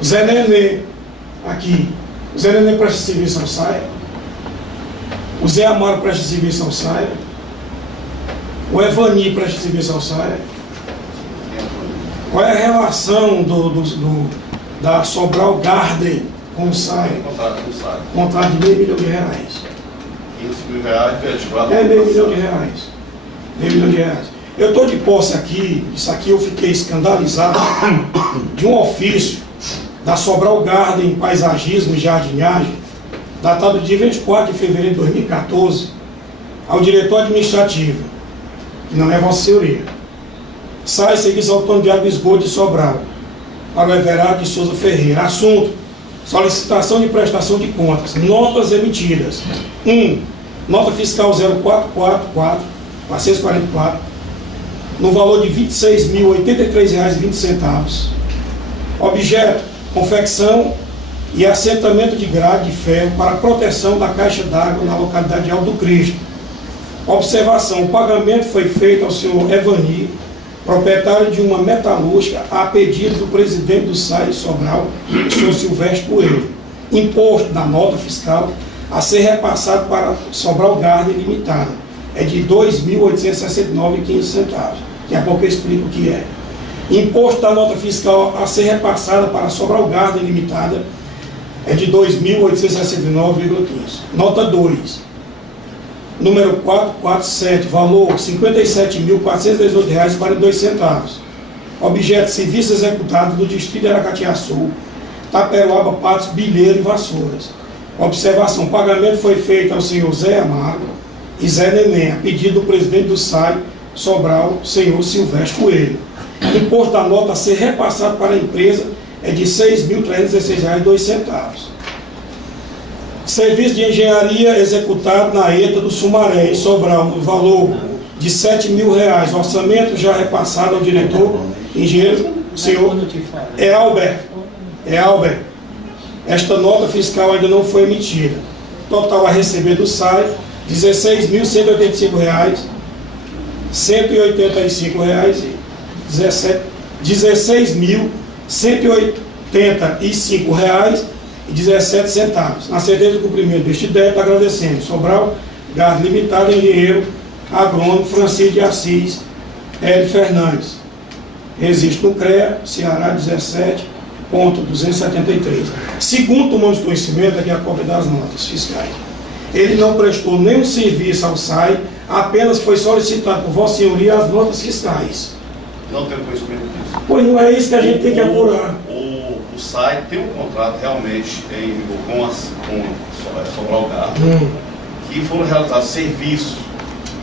Zé Nenê aqui. O Zé Nenê presta serviço ao SAI. O Zé Amaro presta serviço ao SAI. O Evani presta serviço ao SAI. Qual é a relação da Sobral Garden com o SAI? Contrato de R$500 mil. 500 mil reais, R$500 mil. R$500 mil. Eu estou de posse aqui, isso aqui eu fiquei escandalizado, de um ofício da Sobral Garden Paisagismo e Jardinagem, datado dia 24 de fevereiro de 2014, ao diretor administrativo, que não é Vossa Senhoria. SAI, Serviço Autônomo de Água e Esgoto de Sobral, para o Everardo de Souza Ferreira. Assunto: solicitação de prestação de contas. Notas emitidas. 1. Nota fiscal 0444, no valor de R$ 26.083,20. Objeto: confecção e assentamento de grade de ferro para proteção da caixa d'água na localidade de Alto do Cristo. Observação: o pagamento foi feito ao senhor Evani, proprietário de uma metalúrgica, a pedido do presidente do SAI de Sobral, o senhor Silvestre Coelho. Imposto da nota fiscal a ser repassado para Sobral Garden Limitada é de R$ 2.869,15. Daqui a pouco eu explico o que é. Imposto da nota fiscal a ser repassada para Sobral Garden Limitada é de R$ 2.869,15. Nota 2. Número 447, valor R$ 57.418,42. Objeto: serviço executado do Distrito de Aracatiaçu, Taperoaba, Patos, Bilheiro e Vassouras. Observação: o pagamento foi feito ao senhor Zé Amaro e Zé Neném, a pedido do presidente do SAI Sobral, senhor Silvestre Coelho. O imposto da nota a ser repassado para a empresa é de R$ 6.316,02. Serviço de engenharia executado na ETA do Sumaré, em Sobral, no valor de R$ 7.000. Orçamento já repassado ao diretor, engenheiro, senhor Albert. Esta nota fiscal ainda não foi emitida. Total a receber do SAI, R$ 16.185, R$16.185,17. Na certeza do cumprimento deste débito, agradecendo Sobral Garden Limitada, engenheiro agrônomo Francisco de Assis L. Fernandes. Existe no CREA, Ceará 17.273. Segundo tomamos conhecimento, aqui a cópia das notas fiscais, ele não prestou nenhum serviço ao SAI, apenas foi solicitado por Vossa Senhoria as notas fiscais. Não tenho conhecimento disso. Pois não é isso que a gente tem que apurar. O SAI tem um contrato realmente com Sobral Garden, que foram realizados serviços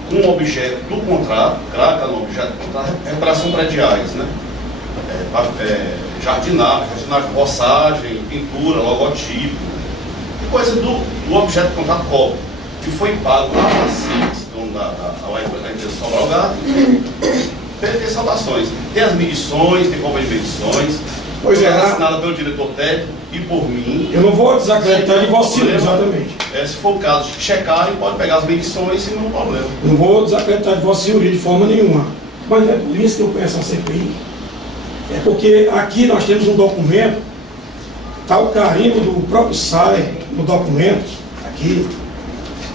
com o objeto do contrato, claro, no objeto do contrato, reparação prediais, né? Jardinagem, roçagem, pintura, logotipo, coisa do objeto do contrato cobre, que foi pago lá para a empresa Sobral Garden, tem saudações. Tem as medições, tem compra de medições, pois é, assinada pelo diretor técnico e por mim. Eu não vou desacreditar de Vossa Senhoria, exatamente. Se for o caso de checarem, pode pegar as medições sem nenhum problema. Não vou desacreditar de Vossa Senhoria de forma nenhuma. Mas não é por isso que eu peço a CPI. É porque aqui nós temos um documento, está o carimbo do próprio SAI no documento, aqui,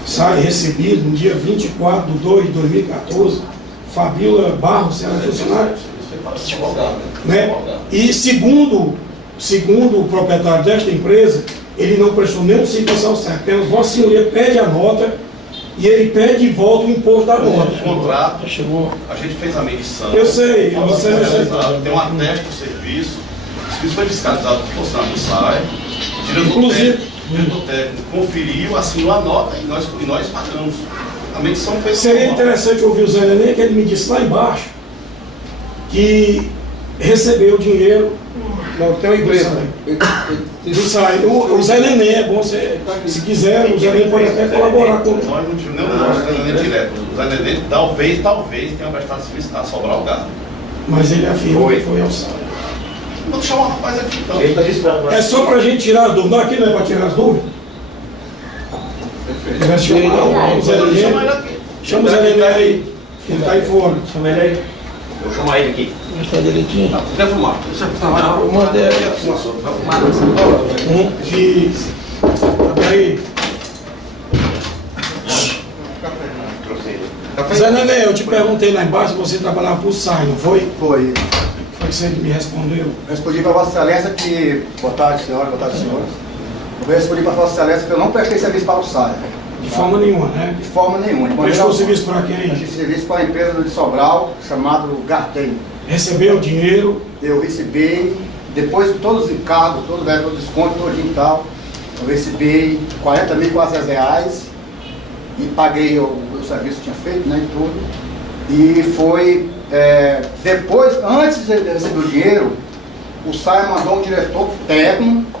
SAI recebido no dia 24 de 2 de 2014, Fabíola Barros, ela é funcionária. Né? E segundo o proprietário desta empresa, ele não prestou nenhum serviço ao SAI, apenas Vossa Senhoria pede a nota e ele pede de volta o imposto da nota. O contrato, Chegou. a gente fez a medição. Eu sei, você não sei. Tem um ateste do serviço. O serviço foi fiscalizado por funcionário do SAE. Inclusive, O diretor técnico conferiu, assinou a nota e nós pagamos. A medição foi. Seria interessante ouvir o Zé Nenê, que ele me disse lá embaixo que recebeu dinheiro. Não, tem uma empresa. O Zé Nenê é bom, se quiser, o Zé Nenê pode até colaborar com ele. Nós não tivemos o Zé Nenê direto. O Zé Nenê talvez tenha prestado serviço na Sobral Gado. Mas ele afirma que foi ao SAE. Vou deixar o rapaz aqui então. Ele está disputando. É só para a gente tirar as dúvidas. Não, aqui não é para tirar as dúvidas. Ele vai chamar o Zé Nenê. Chama o Zé Nenê aí, que ele está aí fora. Chama ele aí. Vou chamar ele aqui. Está direitinho. Não, quer fumar? Eu mandei. Aí. Zé Nenê, eu te perguntei lá embaixo se você trabalhava para o SAE, não foi? Foi. Foi que você me respondeu. Respondi para Vossa Excelência que. Boa tarde, senhora, boa tarde, senhores. Eu respondi para Vossa Excelência que eu não prestei serviço para o SAE. De forma nenhuma, né? De forma nenhuma. Prestou serviço para quem? Prestei serviço para uma empresa de Sobral, chamada Gartem. Recebeu o dinheiro? Eu recebi, depois de todos os encargos, todo o desconto, todinho e tal, eu recebi R$40.400 e paguei o serviço que tinha feito, né, e tudo. E foi, depois, antes de receber o dinheiro, o SAE mandou um diretor técnico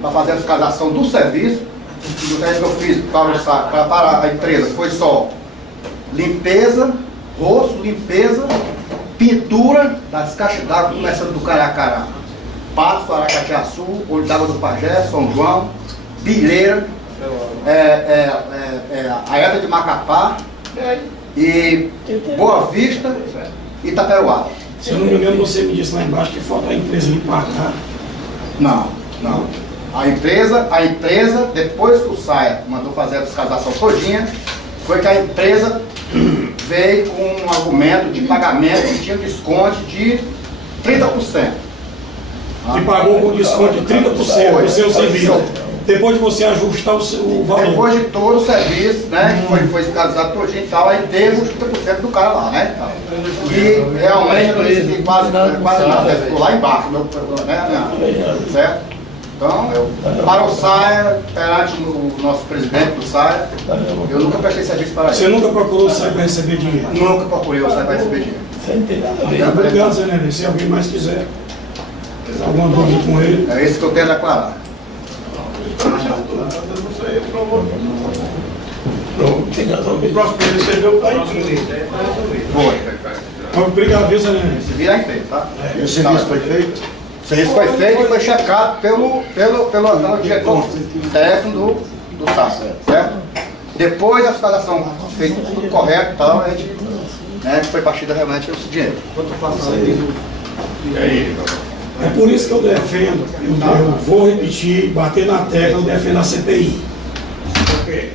para fazer a fiscalização do serviço. O serviço que eu fiz para o SAE, para a empresa, foi só limpeza, rosto, limpeza, pintura das caixas d'água, começando do Caracará, Patos, Aracatiaçu, Olho d'Água do Pajé, São João, Bilheira, a Eta de Macapá, e Boa Vista e Itaperuá. Se eu não me engano, você me disse lá embaixo que falta a empresa limpar, tá? Não. A empresa, depois que o SAE mandou fazer a fiscalização todinha, foi que a empresa veio com um argumento de pagamento que tinha desconto de 30%. E pagou com desconto de 30% do seu serviço. Depois de você ajustar o valor. Depois de todo o serviço, né, que foi fiscalizado todinho e tal, aí teve os 30% do cara lá, né? E realmente eu não recebi quase nada, ficou lá embaixo, né? Certo? Então, para o SAE, perante o nosso presidente do SAE, eu nunca prestei serviço para ele. Você nunca procurou o SAE para receber dinheiro? Nunca procurei o SAE para receber dinheiro. Obrigado, Zé Nenê. Se alguém mais quiser alguma dúvida com ele. É isso que eu tenho a declarar. O próximo que recebeu está Obrigado, viu, Zé Nenê? Se vira a empresa, tá? E o serviço foi feito? O serviço foi feito e foi checado pelo diretor técnico do SAE, certo? Depois da fiscalização feita tudo correto e tal, a gente foi partido realmente esse dinheiro. É por isso que eu defendo, eu vou repetir, bater na tecla, eu defendo a CPI.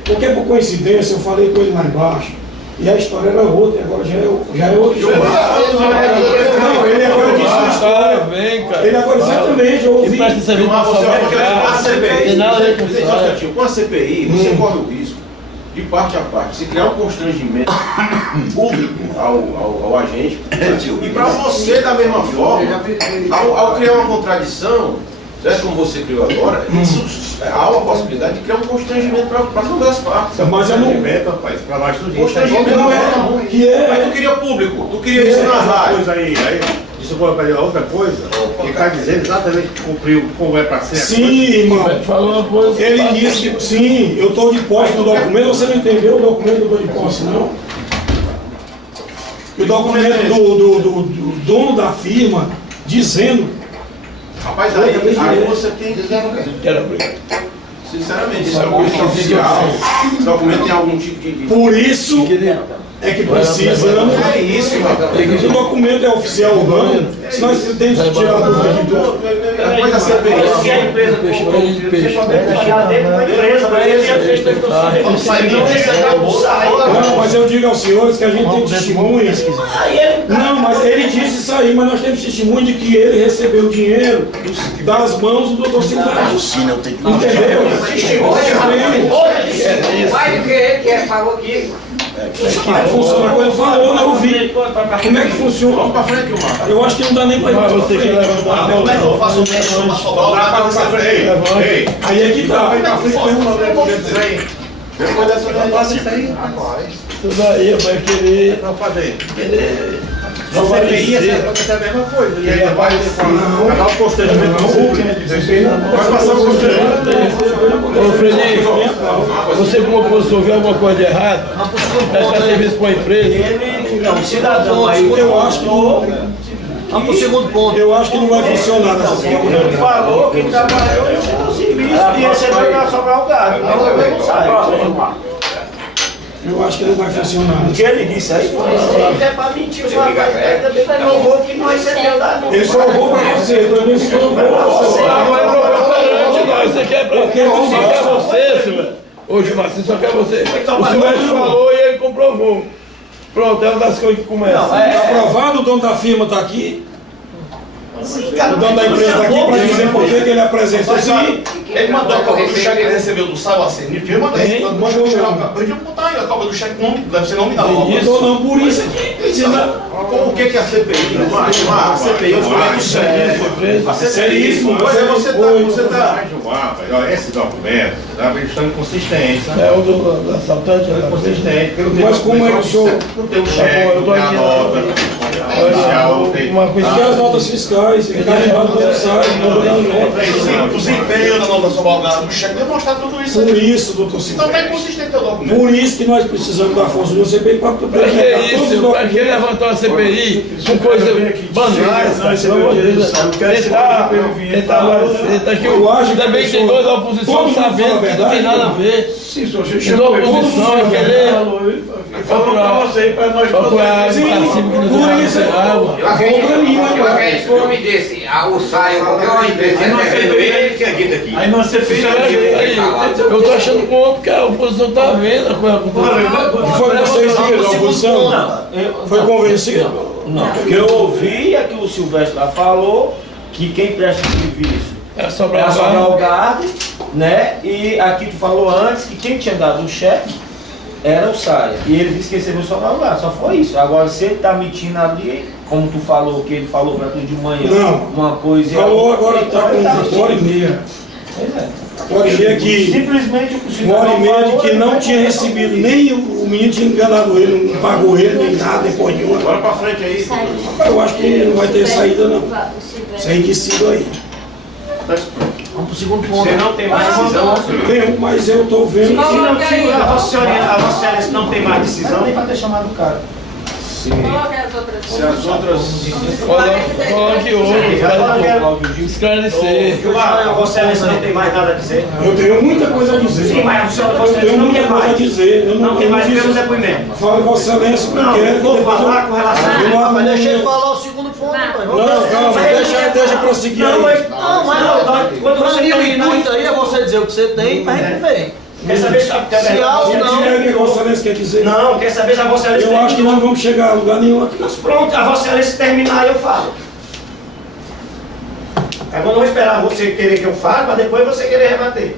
Porque por coincidência eu falei com ele lá embaixo, e a história era outra, e agora já é outra história. Não, ele agora disse uma história. Ele agora exatamente, eu ouvi. Com a CPI, você corre o risco de parte a parte, se criar um constrangimento público ao agente, e para você, da mesma forma, ao criar uma contradição, certo, como você criou agora, há uma possibilidade de criar um constrangimento para todas as partes. Mas eu não... rapaz, para nós tudo isso. Constrangimento não é. Mas tu queria público, tu queria isso na rádio. Coisa aí, isso foi para outra coisa. Ele está dizendo exatamente que cumpriu como é para ser. Sim, irmão. Ele disse que sim, eu estou de posse do documento. Você não entendeu o documento que eu estou de posse, não? O documento do dono da firma dizendo. Rapaz, aí você tem que. Sinceramente, esse documento é oficial. Esse documento tem algum tipo de. Por isso é que precisamos. É isso, Se o documento é oficial urbano, se nós temos que tirar a dúvida de tudo. Depois da CPI, Se a empresa você pode tirar dentro da empresa, mas Não, mas eu digo aos senhores que a gente tem testemunhas. Não, mas ele disse isso aí, mas nós temos testemunho de que ele recebeu dinheiro das mãos do doutor Silvério. Entendeu? Mais do que ele que falou aqui. Funciona como ele falou, eu ouvi. Como é que funciona? Vamos pra frente, Gilmar. Eu acho que não dá nem pra ir pra Você quer frente. levantar a mão? Como é que eu faço o mesmo pra sobrar o cara? Ei, Aí é que tá. depois dessa negócio isso aí. Isso daí vai querer. Não fazer. Não vai CPI é a mesma coisa. E aí vai pagar o procedimento. Vai passar o procedimento. Ô, Fredinho, você como opositor vê alguma coisa de errado? Prestar serviço para a empresa? Não, cidadão aí. Eu acho que não. Vamos pro segundo ponto. Eu acho que não vai funcionar dessa forma. Ele falou que trabalhou no serviço e recebeu para sobrar o gado. Então não sai. Eu acho que não vai funcionar. O que ele disse aí? Se é para mentir, o rapaz ainda bem que provou que não recebeu nada. Ele provou para você, para mim isso provou para você. Você quer você, Silvério? Ô, Gilmar, você só quer você. O Silvério falou e ele comprovou. Pronto, é uma das coisas que começa. Aprovado, o dono da firma está aqui. O dono da empresa está aqui para dizer por que ele apresentou isso aí. Ele mandou a cópia do cheque que ele recebeu do Saio Acenil. Ele mandou isso. Mandou tirar o carro. Podia botar aí a cópia do cheque, deve ser nominal. Isso não, por isso aqui precisa. O que é a CPI? A CPI, eu falei do cheque. A CPI, você está. Esse documento está prestando consistência. É o do assaltante? Consistente. Mas como é que o senhor. Não tem o cheque, não tem a nota. E as notas fiscais, carimbado todo sai, não dá nota. O desempenho da nota sobrada do cheque deve mostrar tudo isso. Por isso, doutor Então Silvério. está inconsistente o documento. Por isso que nós precisamos da força do CPI para Pra que isso? Pra que levantar a CPI com coisa banais? Pelo amor de Deus. Ele tá aqui. Ainda bem que tem dois da oposição sabendo que não tem nada a ver. Sim, senhor, Da oposição é querer procurar por isso Alguém some desse, o saio, qualquer uma empresa, ele tinha dito aqui. Aí não você fez eu tô achando bom porque a oposição tá vendo a coisa acontecendo. Foi vocês que viram a oposição? Foi convencido? Não, porque eu ouvi é que o Silvestre lá falou que quem presta serviço É é sobrar o gado, né? E aqui tu falou antes que quem tinha dado o cheque era o Saia. E ele disse que recebeu só o gado, só foi isso. Agora se ele tá mentindo ali, como tu falou, que ele falou pra tu de manhã, Não. uma coisa. Falou agora então está ele tá com mentindo. 1h30. Pois é. 1h30 que. Simplesmente o cidadão 1h30 de falou, que não tinha recebido, nem o menino tinha enganado ele, não pagou ele, nem nada, depois nenhuma. Bora pra frente aí. Eu acho que não vai ter saída não. Sem indecido aí. Vamos pro segundo ponto. Você não tem mais decisão. Tem, mas eu estou vendo Se que. não, se a Vossa Excelência não tem mais decisão, nem para ter chamado o cara. Coloque as outras Se as outras. Coloque outro, esclarecer. A Vossa Excelência não tem mais nada a dizer. Eu tenho muita coisa a dizer. Sim, mas a Vossa Eu Excelência tenho não muita quer coisa a mais. dizer. Eu Não tem mais disse- pelo depoimento. Fala Vossa Excelência o que Não, quer. vou falar com relação a... Eu Mas deixa ele falar. falar o segundo ponto, pai. Não, deixa prosseguir Não, aí. mas quando você terminar aí, é você dizer o que você tem, mas a gente vem. Quer saber se a Vossa Excelência quer dizer? Não, quer saber se a Vossa Excelência Eu acho que não vamos chegar a lugar nenhum aqui. Mas pronto, a Vossa Excelência terminar, eu falo. Agora eu não vou esperar você querer que eu fale, para depois você querer rebater.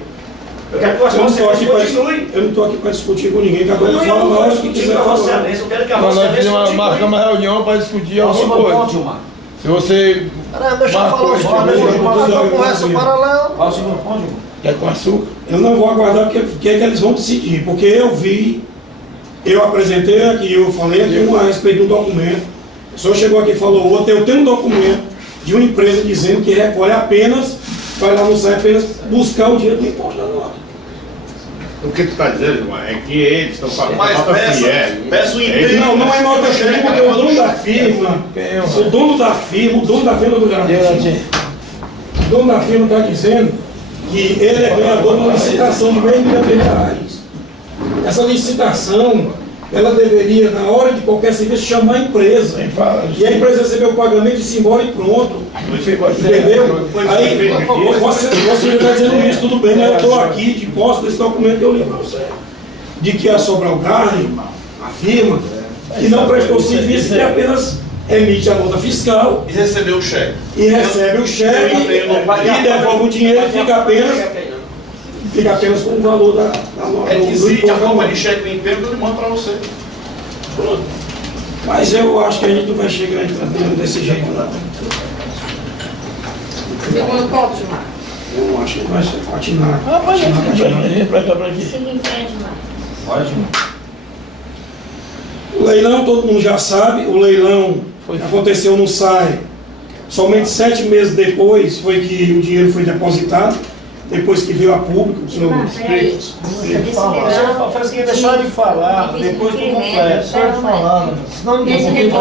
Eu quero que a Eu não Vossa estou aqui Excelência para continue. Eu não estou aqui para discutir com ninguém. Cada um Não, eu fala não na vou hora que discutir quiser com a Vossa falar. Excelência, eu quero que a Mas Vossa nós Excelência fizemos continue. marcar uma reunião para discutir Qual o alguma segundo coisa. ponto, Gilmar? Se você Peraí, deixa eu falar o segundo ponto, conversa paralela. Qual o segundo ponto, Gilmar? quer com açúcar, Eu não vou aguardar o que é que eles vão decidir, porque eu vi, eu apresentei aqui, eu falei aqui a respeito de um documento. O senhor chegou aqui e falou outro, eu tenho um documento de uma empresa dizendo que recolhe apenas, vai lá no site apenas buscar o dinheiro do imposto da nota. O que tu está dizendo, Gilmar, é que eles estão falando Mas nota fiel. peça o emprego. Não é nota firme, porque o dono da firma, o dono da firma do garantia, o dono da firma está dizendo que ele é ganhador de uma licitação de R$500 mil. Essa licitação ela deveria, na hora de qualquer serviço, chamar a empresa. E a empresa receber o pagamento e se embora e pronto. Entendeu? Aí, você está dizendo isso, tudo bem, né? Eu estou aqui de posse desse documento que eu li para você. De que a Sobral Garden afirma que não prestou serviço, que apenas emite a nota fiscal. E recebeu o cheque. E recebe o cheque, e devolve o dinheiro e fica apenas com o valor da nota. Requisite a forma de cheque limpeza, eu mando para você. Pronto. Mas eu acho que a gente não vai chegar entrando desse jeito, não. Segundo ponto, Gilmar. Eu acho que vai patinar. Pode ir pra cá, pra aqui. Siga em frente, Gilmar. Pode, Gilmar. O leilão, todo mundo já sabe, o leilão aconteceu no SAI. Somente 7 meses depois foi que o dinheiro foi depositado, depois que veio a público. Fresquinha, deixou de falar, depois do completo. Só de falar, senão ninguém pedindo,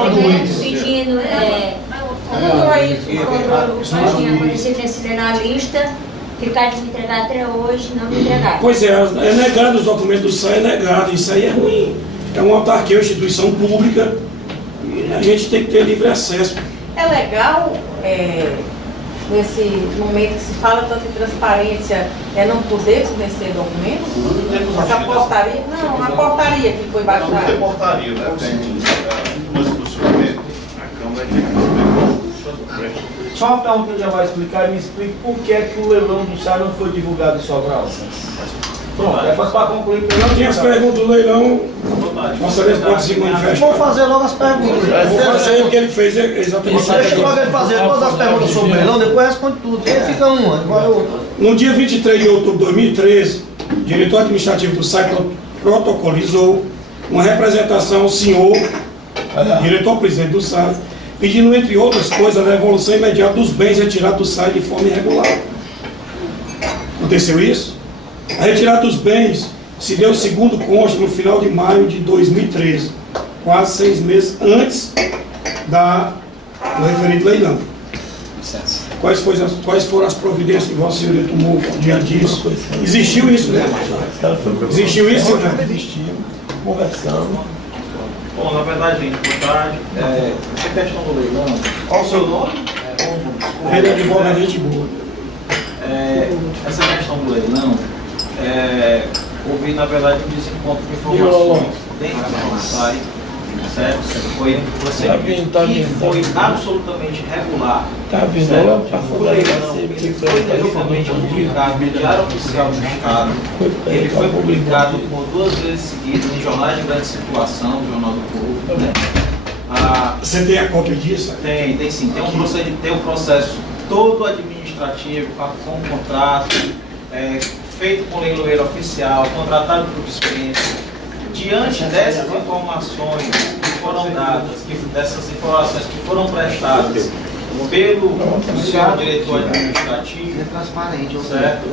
tinha acontecido nesse na lista, ficar de me entregar até hoje, não me entregar. Pois é negado os documentos do SAI, é negado, isso aí é ruim. É uma autarquia, uma instituição pública, e a gente tem que ter livre acesso. É legal, nesse momento que se fala tanto em transparência, não poder fornecer documentos? Essa portaria? Não, a portaria que foi baixada. Não foi portaria, né? Mas possivelmente a Câmara de Só uma pergunta que eu já vai explicar e me explique por que é que o leilão do SAI não foi divulgado em Sobral. Pronto, é para concluir. Não tinha as perguntas do leilão. Nossa, ele pode se manifestar. Vou fazer logo as perguntas. Vou fazer o que ele fez exatamente. Deixa logo ele fazer todas as perguntas sobre o leilão, depois responde tudo. Aí fica uma, agora outra. No dia 23 de outubro de 2013, o diretor administrativo do SAI protocolizou uma representação ao senhor, diretor-presidente do SAI, pedindo, entre outras coisas, a devolução imediata dos bens retirados do SAI de forma irregular. Aconteceu isso? A retirada dos bens se deu segundo consta no final de maio de 2013, quase 6 meses antes do referido leilão. Quais foram as providências que Vossa Senhoria tomou diante disso? Existiu isso, né? Existiu isso, né? Existiu. Conversamos. Bom, na verdade, gente, boa tarde. Essa questão do leilão, qual o seu nome? Ele é advogado de gente boa. Essa questão do leilão, houve, na verdade, um desencontro de informações dentro do SAI, certo? Foi um procedimento que foi absolutamente regular. O leilão ele foi devidamente publicado no Diário Oficial do Estado. Ele foi publicado por 2 vezes seguidas em jornais de grande circulação, no Jornal do Povo. Né? Você tem a cópia disso? Tem sim. Tem um processo todo administrativo, com um contrato, feito com leiloeiro oficial, contratado por dispensa. Diante dessas informações que foram dadas, dessas informações que foram prestadas pelo senhor diretor administrativo, é transparente, certo?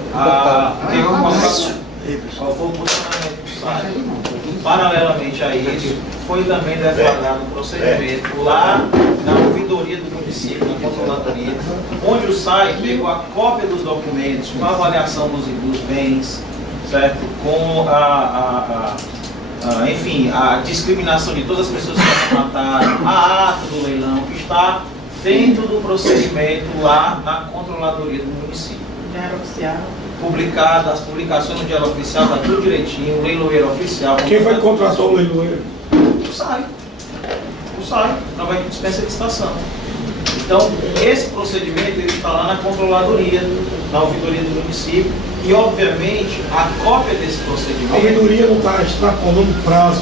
Qual foi o posicionamento do SAI? Paralelamente a isso, foi também deflagrado um procedimento lá na ouvidoria do município, na controladoria, onde o SAI pegou a cópia dos documentos com a avaliação dos bens, certo? Com enfim, a discriminação de todas as pessoas que mataram, a ata do leilão, que está dentro do procedimento lá na controladoria do município. Diário Oficial. Publicada, as publicações no Diário Oficial, está tudo direitinho, o leiloeiro oficial. Quem foi que contratou o leiloeiro? O SAI, através de dispensa de licitação. Então, esse procedimento ele está lá na controladoria, na ouvidoria do município, e obviamente a cópia desse procedimento. A ouvidoria não está extrapolando o prazo.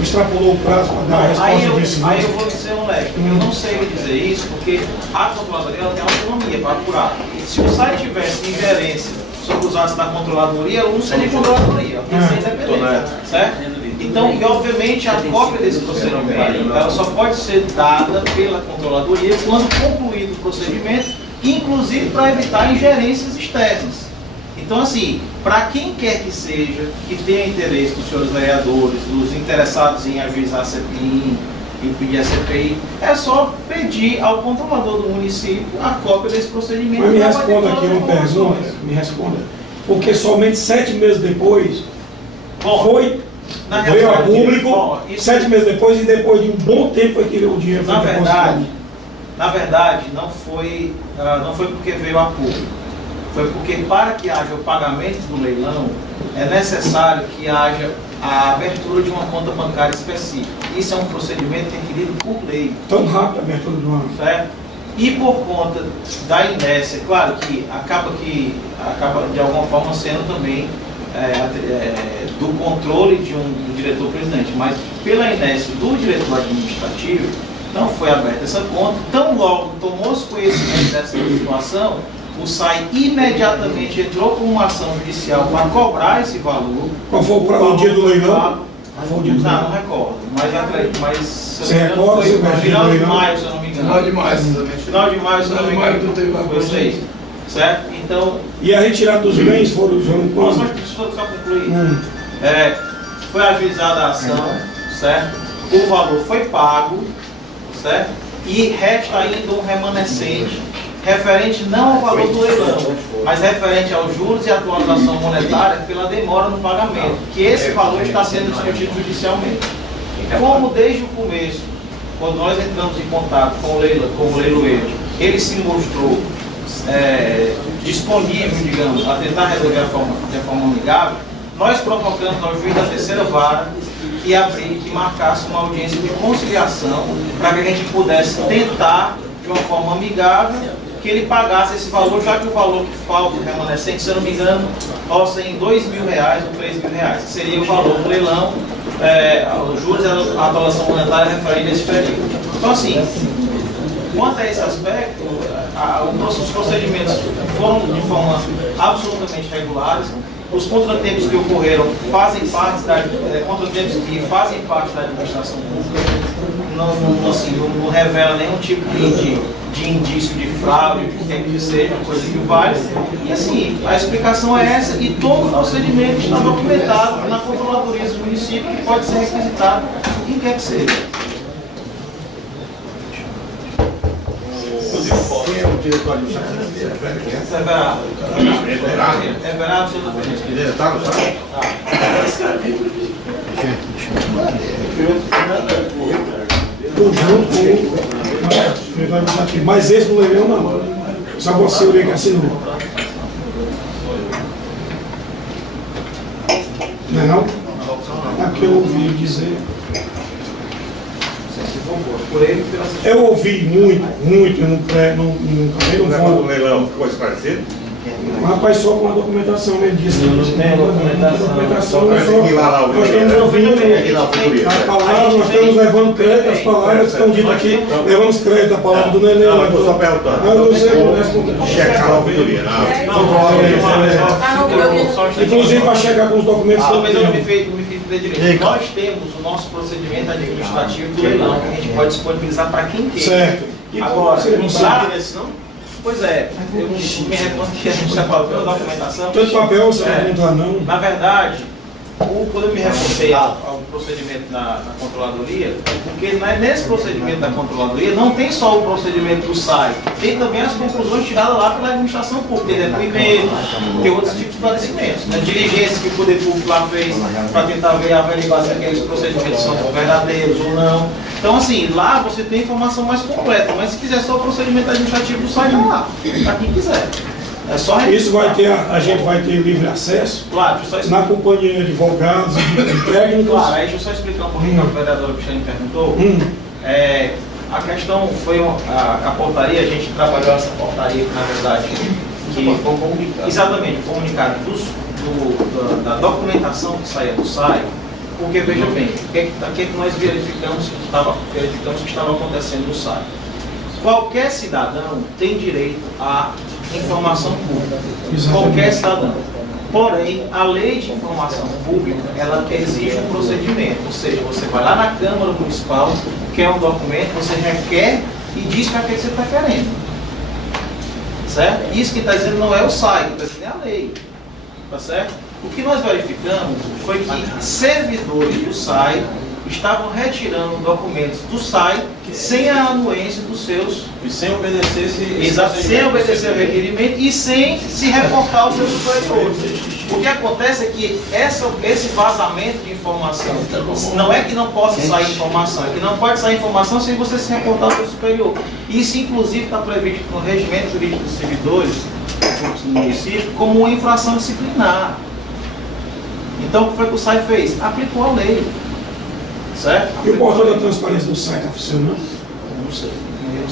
Extrapolou o prazo para dar a resposta disso. Aí eu vou dizer um leque. Eu não sei lhe dizer isso, porque a controladoria ela tem autonomia para apurar. E se o SAI tivesse ingerência sobre os atos da controladoria, ela não seria controladoria, ela tem que ser independente, certo? Então, e obviamente a cópia desse procedimento, ela só pode ser dada pela controladoria quando concluído o procedimento, inclusive para evitar ingerências externas. Então, assim, para quem quer que seja, que tenha interesse dos senhores vereadores, dos interessados em ajuizar a CPI, em pedir a CPI, é só pedir ao controlador do município a cópia desse procedimento. Mas me responda aqui uma pergunta, me responda. Porque somente 7 meses depois foi Veio a público, 7 meses depois, e depois de um bom tempo foi que o dinheiro foi depositado. Na verdade, não foi porque veio a público. Foi porque para que haja o pagamento do leilão, é necessário que haja a abertura de uma conta bancária específica. Isso é um procedimento requerido por lei. Tão rápido a abertura do ano. Certo? E por conta da inércia, claro que acaba de alguma forma sendo também do controle de um diretor-presidente, mas pela inércia do diretor administrativo, não foi aberta essa conta. Tão logo tomou-se conhecimento dessa situação, o SAI imediatamente entrou com uma ação judicial para cobrar esse valor. Qual foi o dia do leilão? Não recordo, mas você recorda? Foi no final de maio, se eu não me engano. Final de maio, Final de maio, se eu não me engano. Foi isso aí. Certo? Então. E a retirada dos bens foram quantos? Só concluir. Foi ajuizada a ação, certo? O valor foi pago, certo? E resta ainda um remanescente referente não ao valor do leilão, mas referente aos juros e atualização monetária pela demora no pagamento, que esse valor está sendo discutido judicialmente. Como desde o começo, quando nós entramos em contato com o leiloeiro, ele se mostrou disponível, digamos, a tentar resolver de forma amigável, nós provocamos ao juiz da terceira vara que marcasse uma audiência de conciliação para que a gente pudesse tentar, de uma forma amigável, que ele pagasse esse valor, já que o valor que falta, o remanescente, se eu não me engano, roça em R$2.000 ou R$3.000, que seria o valor do leilão, os juros e a atualização monetária referente a esse período. Então, assim, quanto a esse aspecto, os procedimentos foram de forma absolutamente regulares. Os contratempos que ocorreram fazem parte da administração pública, não revela nenhum tipo de indício de fraude, de que tem que seja, coisa que vale. E assim, a explicação é essa, e todo o procedimento está documentado na controladoria do município, que pode ser requisitado em quer que seja. Quem é o diretor administrativo? Everardo. Everardo, absolutamente. Está no site? Conjunto com o mas esse do leilão não. Só você, o que assinou. Não é não? É que eu ouvi dizer. Eu ouvi muito, eu não vou. O leilão ficou esclarecido? Rapaz, só com a documentação, ele disse que não tem documentação. Nós estamos ouvindo a palavra, nós estamos levando crédito, as palavras que estão ditas aqui, levamos crédito à palavra do Nenê. Não, eu estou só perguntando. Eu não sei como responder. Checar a ouvidoria. Inclusive para checar com os documentos que mas eu não me fiz direito. Nós temos o nosso procedimento administrativo do leilão, que a gente pode disponibilizar para quem quer. Certo. Agora, pois é, eu me recordo que a gente já falou pela documentação. Tanto papel, você não encontrar não. Na verdade, quando eu me reportei ao procedimento na controladoria, porque nesse procedimento da controladoria não tem só o procedimento do SAI, tem também as conclusões tiradas lá pela administração pública, tem depoimentos, tem outros tipos de esclarecimentos, né? Diligências que o poder público lá fez para tentar averiguar se aqueles procedimentos são verdadeiros ou não. Então, assim, lá você tem informação mais completa, mas se quiser só o procedimento administrativo do SAI, vai lá, para quem quiser. É só isso vai ter, a gente vai ter livre acesso, claro, na companhia de advogados e técnicos. Claro, aí deixa eu só explicar um pouquinho o que a vereadora Cristiane perguntou. A questão foi a portaria, a gente trabalhou essa portaria, na verdade, que foi exatamente o comunicado da documentação que saía do SAI, porque veja bem, o que nós verificamos que estava acontecendo no SAI. Qualquer cidadão tem direito à informação pública. Qualquer cidadão. Porém, a lei de informação pública, ela exige um procedimento. Ou seja, você vai lá na Câmara Municipal, quer um documento, você requer e diz para que você está querendo. Certo? Isso que está dizendo não é o SAI, está dizendo é a lei. Tá certo? O que nós verificamos foi que servidores do SAI estavam retirando documentos do SAI sem a anuência dos seus... E sem obedecer Exato, sem obedecer o requerimento e sem se reportar aos seus superiores. O que acontece é que esse vazamento de informação, não é que não possa sair informação, é que não pode sair informação sem você se reportar ao seu superior. Isso, inclusive, está previsto no Regimento Jurídico dos Servidores do município como uma infração disciplinar. Então, o que foi que o SAI fez? Aplicou a lei. Certo? E o portal da transparência do SAI está funcionando? Não sei.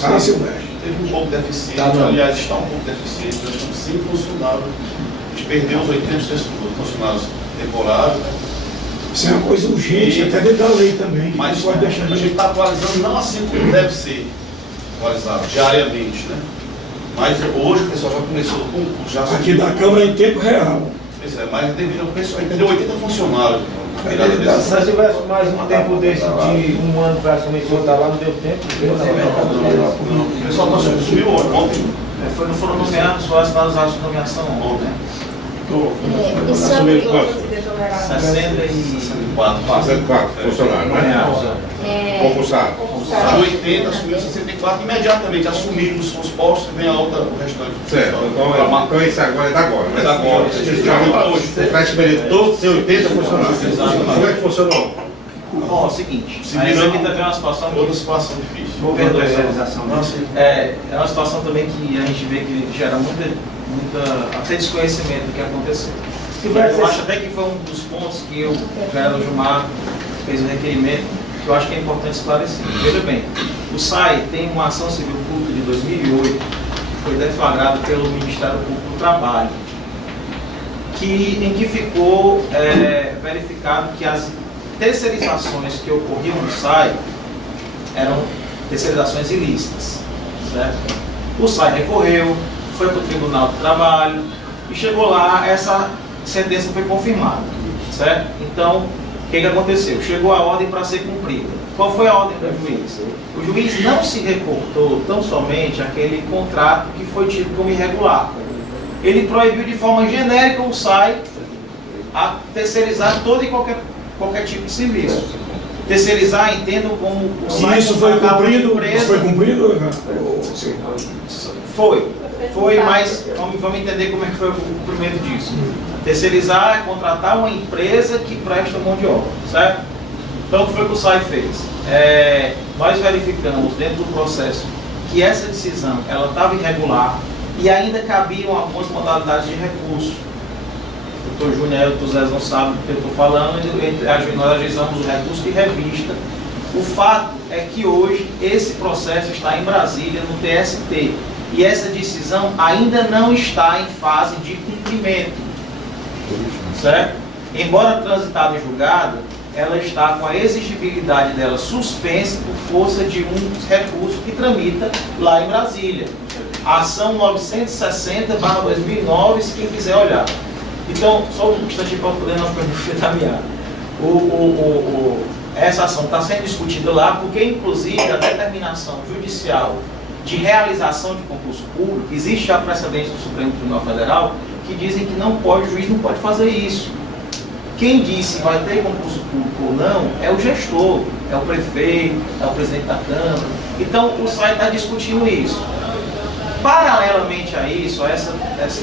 Ah, Silvestre. Teve um pouco deficiente, aliás, está um pouco deficiente, nós estamos sem funcionário. A gente perdeu os 80 funcionários temporários. Né? Isso é uma coisa urgente, até dentro da lei também. Mas pode deixar a gente está atualizando não assim como deve ser atualizado, diariamente. Né? Mas hoje o pessoal já começou o concurso. Aqui da Câmara em tempo real. Pois é, mas devido ao pessoal, perdeu 80 funcionários. Se nós tivéssemos mais um tempo desse de um ano praticamente, o senhor está lá, não deu tempo. O pessoal está subiu ontem. Não foram nomeados, só assinados as nomeação ontem. Assumiu quanto? 64 funcionários, né? Concursados. De 80 assumiu 64, imediatamente assumimos os postos e vem a outra, o restante. Certo, então isso agora é da agora, né? É da agora. Você vai escolher todos os seus 80 funcionários. Como é que funcionou? Bom, é o seguinte, isso aqui também é uma situação... Outra situação difícil. É uma situação também que a gente vê que gera muita até desconhecimento do que aconteceu. Eu acho até que foi um dos pontos que o vereador Gilmar fez um requerimento que eu acho que é importante esclarecer. Veja bem, o SAI tem uma ação civil pública de 2008 que foi deflagrada pelo Ministério Público do Trabalho, em que ficou verificado que as terceirizações que ocorriam no SAI eram terceirizações ilícitas, certo? O SAI recorreu, foi para o Tribunal do Trabalho e chegou lá, essa sentença foi confirmada, certo? Então, o que aconteceu? Chegou a ordem para ser cumprida. Qual foi a ordem do juiz? O juiz não se reportou tão somente aquele contrato que foi tido como irregular. Ele proibiu de forma genérica o SAI a terceirizar todo e qualquer tipo de serviço. Terceirizar, entendam como o SAI... E isso foi cumprido? Isso foi cumprido? Foi, mas vamos entender como é que foi o cumprimento disso. Terceirizar é contratar uma empresa que presta mão de obra, certo? Então, o que foi que o SAI fez? Nós verificamos dentro do processo que essa decisão ela estava irregular e ainda cabiam algumas modalidades de recurso. O doutor Júnior e o doutor Zé não sabem do que eu estou falando, nós ajuizamos o recurso de revista. O fato é que hoje esse processo está em Brasília, no TST, e essa decisão ainda não está em fase de cumprimento, certo? Embora transitada em julgado, ela está com a exigibilidade dela suspensa por força de um recurso que tramita lá em Brasília. A ação 960/2009, se quem quiser olhar. Então, só um instantinho para poder não terminar. Essa ação está sendo discutida lá porque, inclusive, a determinação judicial de realização de concurso público, existe já precedente do Supremo Tribunal Federal que dizem que não pode, o juiz não pode fazer isso. Quem disse que vai ter concurso público ou não é o gestor, é o prefeito, é o presidente da Câmara. Então, o SAI está discutindo isso. Paralelamente a isso, a esse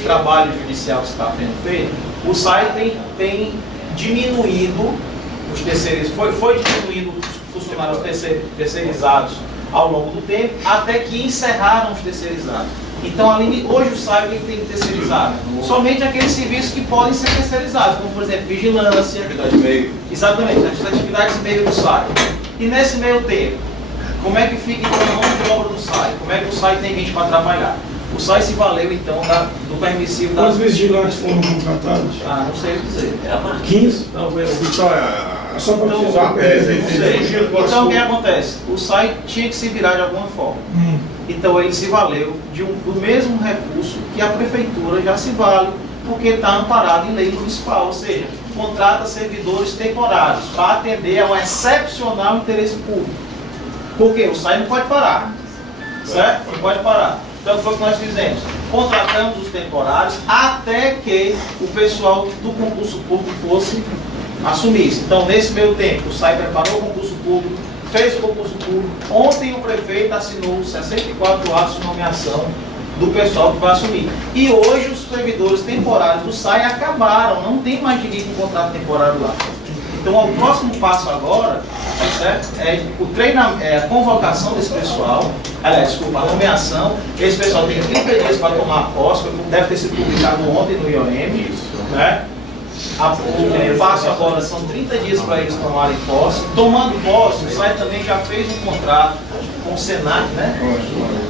trabalho judicial que está sendo feito, o SAI tem diminuído os terceirizados, foi diminuindo os funcionários terceirizados ao longo do tempo, até que encerraram os terceirizados. Então, hoje o SAI tem terceirizado somente aqueles serviços que podem ser terceirizados, como, por exemplo, vigilância, atividade meio. Exatamente, as atividades meio do SAI. E nesse meio tempo, como é que fica então a mão de obra do SAI? Como é que o SAI tem gente para trabalhar? O SAI se valeu então do permissivo da... Quantos vigilantes foram contratados? Não sei dizer. 15? Não, só só para Então, o que acontece? O SAI tinha que se virar de alguma forma. Então, ele se valeu do mesmo recurso que a prefeitura já se vale, porque está amparado em lei municipal, ou seja, contrata servidores temporários para atender a um excepcional interesse público. Porque o SAI não pode parar, certo? Não pode parar. Então, foi o que nós fizemos. Contratamos os temporários até que o pessoal do concurso público fosse assumisse. Então, nesse meio tempo, o SAI preparou o concurso público, fez o concurso público. Ontem o prefeito assinou 64 atos de nomeação do pessoal que vai assumir. E hoje os servidores temporários do SAI acabaram, não tem mais ninguém com contrato temporário lá. Então, o próximo passo agora, certo? É o treinamento, a convocação desse pessoal, aliás, desculpa, a nomeação. Esse pessoal tem 30 dias para tomar posse, deve ter sido publicado ontem no IOM, né? O passo agora são 30 dias para eles tomarem posse. Tomando posse, o SAI também já fez um contrato com o SENAC, né?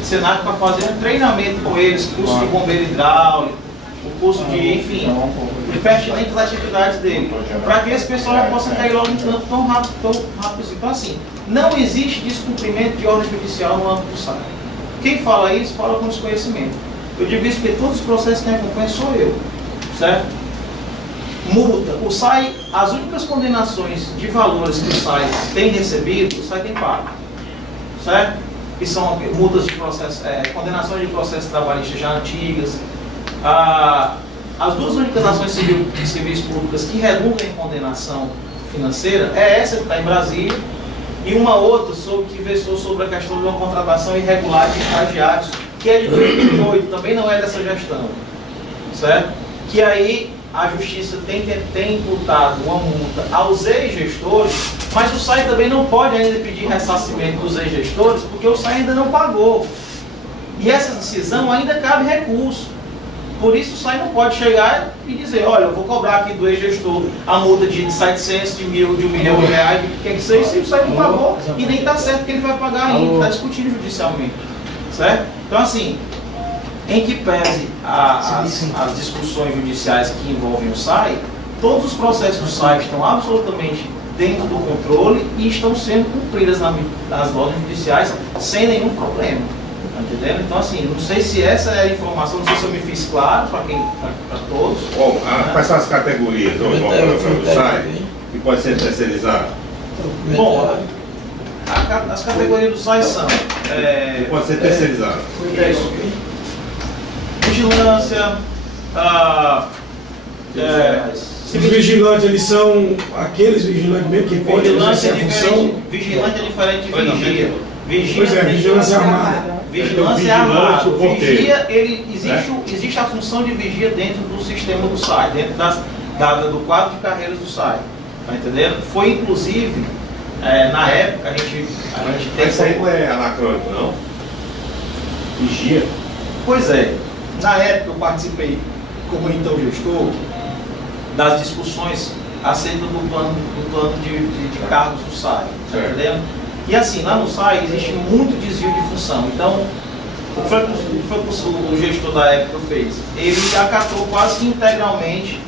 SENAC para fazer um treinamento com eles, curso de bombeiro hidráulico, o curso de, enfim, de pertinentes às atividades dele, para que esse pessoal já possa cair logo em campo tão rápido assim. Então, assim, não existe descumprimento de ordem judicial no âmbito do SAI. Quem fala isso, fala com desconhecimento. Eu digo isso porque todos os processos que acompanham sou eu, certo? Multa. O SAI, as únicas condenações de valores que o SAI tem recebido, o SAI tem pago, certo? Que são multas de processo, condenações de processos trabalhistas já antigas. As duas únicas ações civis públicas que redundam em condenação financeira é essa que está em Brasília e uma outra que versou sobre a questão de uma contratação irregular de estagiários, que é de 2008, também não é dessa gestão, certo? Que aí a Justiça tem imputado uma multa aos ex-gestores, mas o SAI também não pode ainda pedir ressarcimento dos ex-gestores, porque o SAI ainda não pagou. E essa decisão ainda cabe recurso. Por isso o SAI não pode chegar e dizer, olha, eu vou cobrar aqui do ex-gestor a multa de 700, de 1.000, de R$1 milhão, o que é que seja, se o SAI não pagou, e nem está certo que ele vai pagar ainda, está discutindo judicialmente, certo? Então, assim, em que pese as discussões judiciais que envolvem o SAI, todos os processos do SAI estão absolutamente dentro do controle e estão sendo cumpridas nas ordens judiciais sem nenhum problema. Entendendo? Então, assim, não sei se essa é a informação, não sei se eu me fiz claro para todos. Bom, quais são as categorias do SAI que pode ser terceirizado? Bom, as categorias do SAI são... pode ser terceirizado. Vigilância, os vigilantes, eles são aqueles vigilantes mesmo que podem exercer a função? Vigilante é diferente de vigia. Pois é, vigilância armada. Vigilância armada. Vigia, existe a função de vigia dentro do sistema do SAI, dentro do quadro de carreiras do SAI. Tá entendendo? Foi inclusive, na época, a gente tem... Isso aí não é anacrônico, não? Vigia? Pois é. Na época eu participei como então gestor das discussões acerca do plano de cargos do SAI. Tá entendendo? E assim, lá no SAI existe muito desvio de função. Então, o que o gestor da época fez? Ele acatou quase que integralmente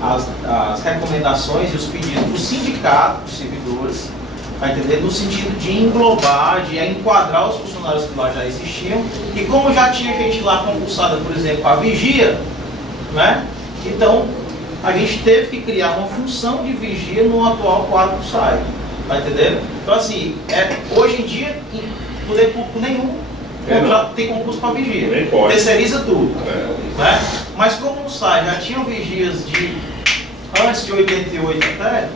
as recomendações e os pedidos do sindicato dos servidores, tá entendendo? No sentido de englobar, de enquadrar os funcionários que lá já existiam. E como já tinha gente lá concursada, por exemplo, a vigia, né? Então, a gente teve que criar uma função de vigia no atual quadro do SAI. Tá entendendo? Então, assim, hoje em dia, poder público nenhum tem concurso para vigia. Terceiriza tudo. Né? Mas como no SAI já tinham vigias antes de 88 até,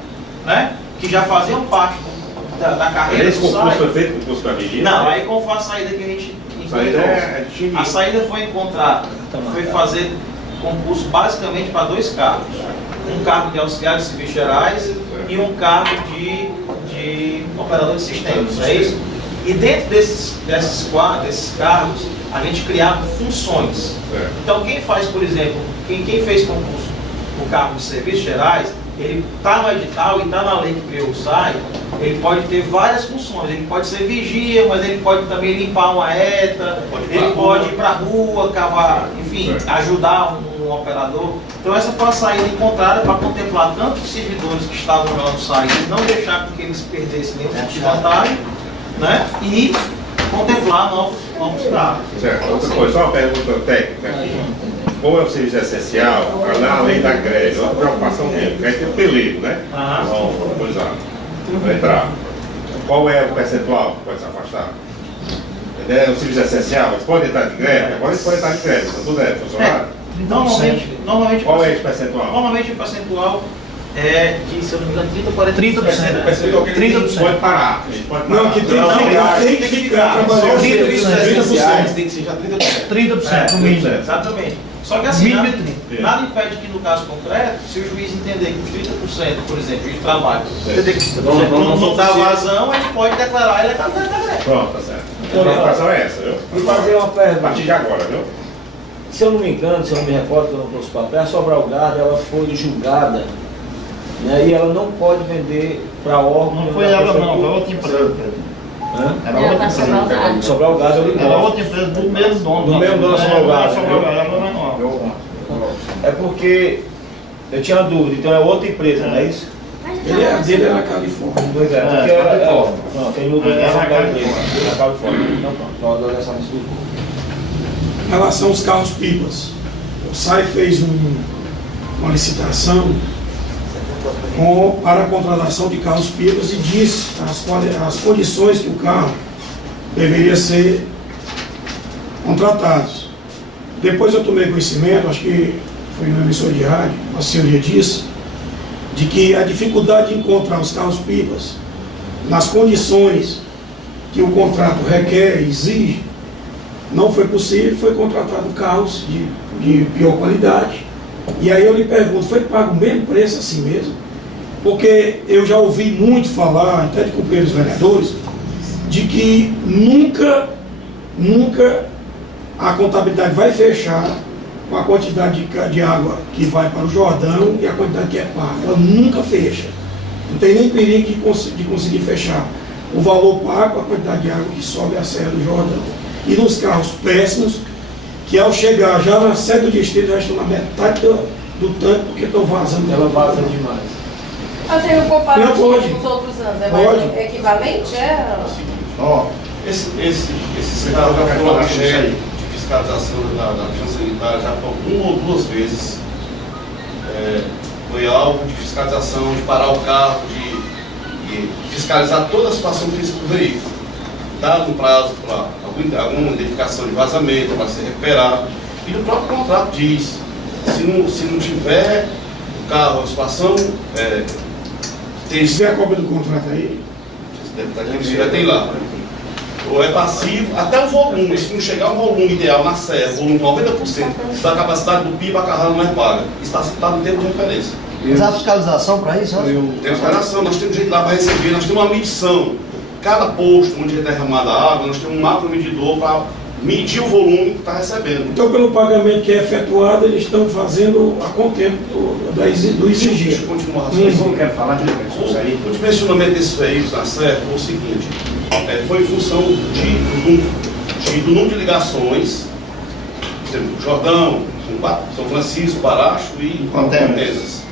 né? Que já faziam parte da carreira esse do SAI. concurso foi feito concurso para vigia? Não, aí qual foi a saída que a gente encontrou? A saída foi encontrar, foi fazer concurso basicamente para 2 cargos. Um cargo de auxiliar de serviços gerais e um cargo de operador de sistemas, é isso? E dentro desses cargos, a gente criava funções. Então, quem faz, por exemplo, quem fez concurso no cargo de serviços gerais, ele está no edital e está na lei que criou o SAI, ele pode ter várias funções. Ele pode ser vigia, mas ele pode também limpar uma ETA, ele pode ir para a rua, cavar, enfim, ajudar um operador. Então essa foi a saída encontrada para contemplar tanto os servidores que estavam lá no SAI, não deixar com que eles perdessem nenhum tipo de vantagem, né? E contemplar novos cargos. Certo. Outra coisa, só uma pergunta técnica aqui. Como é o serviço essencial, na lei da greve, é uma preocupação mesmo, vai ter pelego, né? Vai entrar. Qual é o percentual que pode se afastar? É o serviço essencial, eles podem entrar de greve, agora eles podem estar de greve, são tudo funcionário? Normalmente qual é esse percentual? Normalmente o percentual é de, se eu não me engano, 30 ou 40%. 30%. Pode parar. Não, que tem que ficar trabalhando. 30%. Tem que ser já 30%. 30% no mínimo. Exatamente. Só que assim, Mínimo nada impede que no caso concreto, se o juiz entender que 30%, por exemplo, juiz de trabalho, entender que 30% não dá vazão, ele pode declarar ilegalidade da greve. Pronto, tá certo. A informação é essa, viu? Vou fazer uma pergunta. A partir de agora, viu? Se eu não me engano, se eu não me recordo, que eu não trouxe papel, a Sobral Gado, ela foi julgada, né, e ela não pode vender para órgão. Não foi ela não, foi outra empresa. Era outra empresa. Sobral Gado era outra empresa do mesmo dono. Do mesmo dono da Sobral Gado. É É porque eu tinha uma dúvida, então é outra empresa, não é isso? A dele é na Califórnia. Pois é, porque não, quem mudou é na Califórnia. Na Califórnia. Então pronto, só essa mistura. Em relação aos carros-pipas, o SAI fez uma licitação para a contratação de carros-pipas e disse as condições que o carro deveria ser contratado. Depois eu tomei conhecimento, acho que foi no emissor de rádio, a senhoria disse, de que a dificuldade de encontrar os carros-pipas nas condições que o contrato requer e exige, não foi possível, foi contratado carros de pior qualidade. E aí eu lhe pergunto, foi pago o mesmo preço assim mesmo? Porque eu já ouvi muito falar, até de companheiros vereadores, de que nunca a contabilidade vai fechar com a quantidade de água que vai para o Jordão e a quantidade que é paga. Ela nunca fecha. Não tem nem perigo de conseguir fechar o valor pago, a quantidade de água que sobe a Serra do Jordão. E nos carros péssimos, que ao chegar já na sede do distrito já estão na metade do tanque porque estão vazando. Ela vaza demais. Mas aí eu comparo com pode. os outros anos, Pode. é equivalente? Ó, esse carro já foi uma cheia de fiscalização da Vigilância Sanitária já por uma ou duas vezes. Foi alvo de fiscalização, de parar o carro, de fiscalizar toda a situação física do veículo. Dado um prazo para alguma identificação de vazamento, para ser recuperado. E o próprio contrato diz, se não tiver o carro, a situação... Se tiver a cópia do contrato aí? Deve estar aqui, já tem lá. Ou é passivo, até o volume, se não chegar um volume ideal na serra, volume 90% da capacidade do PIB, a carrada não é paga. Isso está citado no termo de referência. Mas há fiscalização para isso? Tem fiscalização, nós temos jeito lá para receber, nós temos uma medição. Cada posto onde é derramada a água, nós temos um macro medidor para medir o volume que está recebendo. Então, pelo pagamento que é efetuado, eles estão fazendo a contento do exigido. Deixa eu continuar a raciocínio. Quero falar de isso aí. O dimensionamento desses veículos na serra foi o seguinte, foi em função do número de ligações, por exemplo, Jordão, São Francisco, Baracho e Contenas.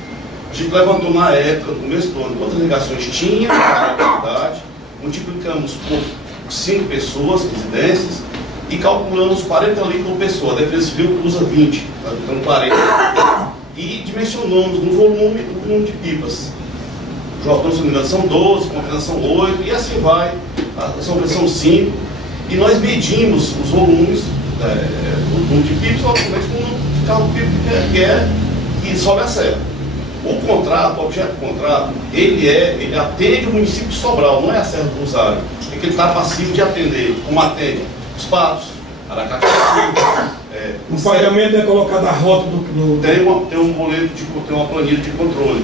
A gente levantou na época, no começo do ano, quantas ligações tinha na localidade, multiplicamos por 5 pessoas, residências, e calculamos 40 litros por pessoa. A Defesa Civil usa 20, está ficando 40. E dimensionamos no volume o número de pipas. Jordão, se não me engano, são 12, Contenas são 8, e assim vai. São 5. E nós medimos os volumes, o número de pipas, obviamente, com o número de carro pipa que sobe a serra. O contrato, o objeto do contrato, ele atende o município de Sobral, não é a Serra do Rosário. É que ele está passivo de atender, como atende os Patos, Aracaju. O pagamento é colocado a rota do... Tem um boleto, tem uma planilha de controle.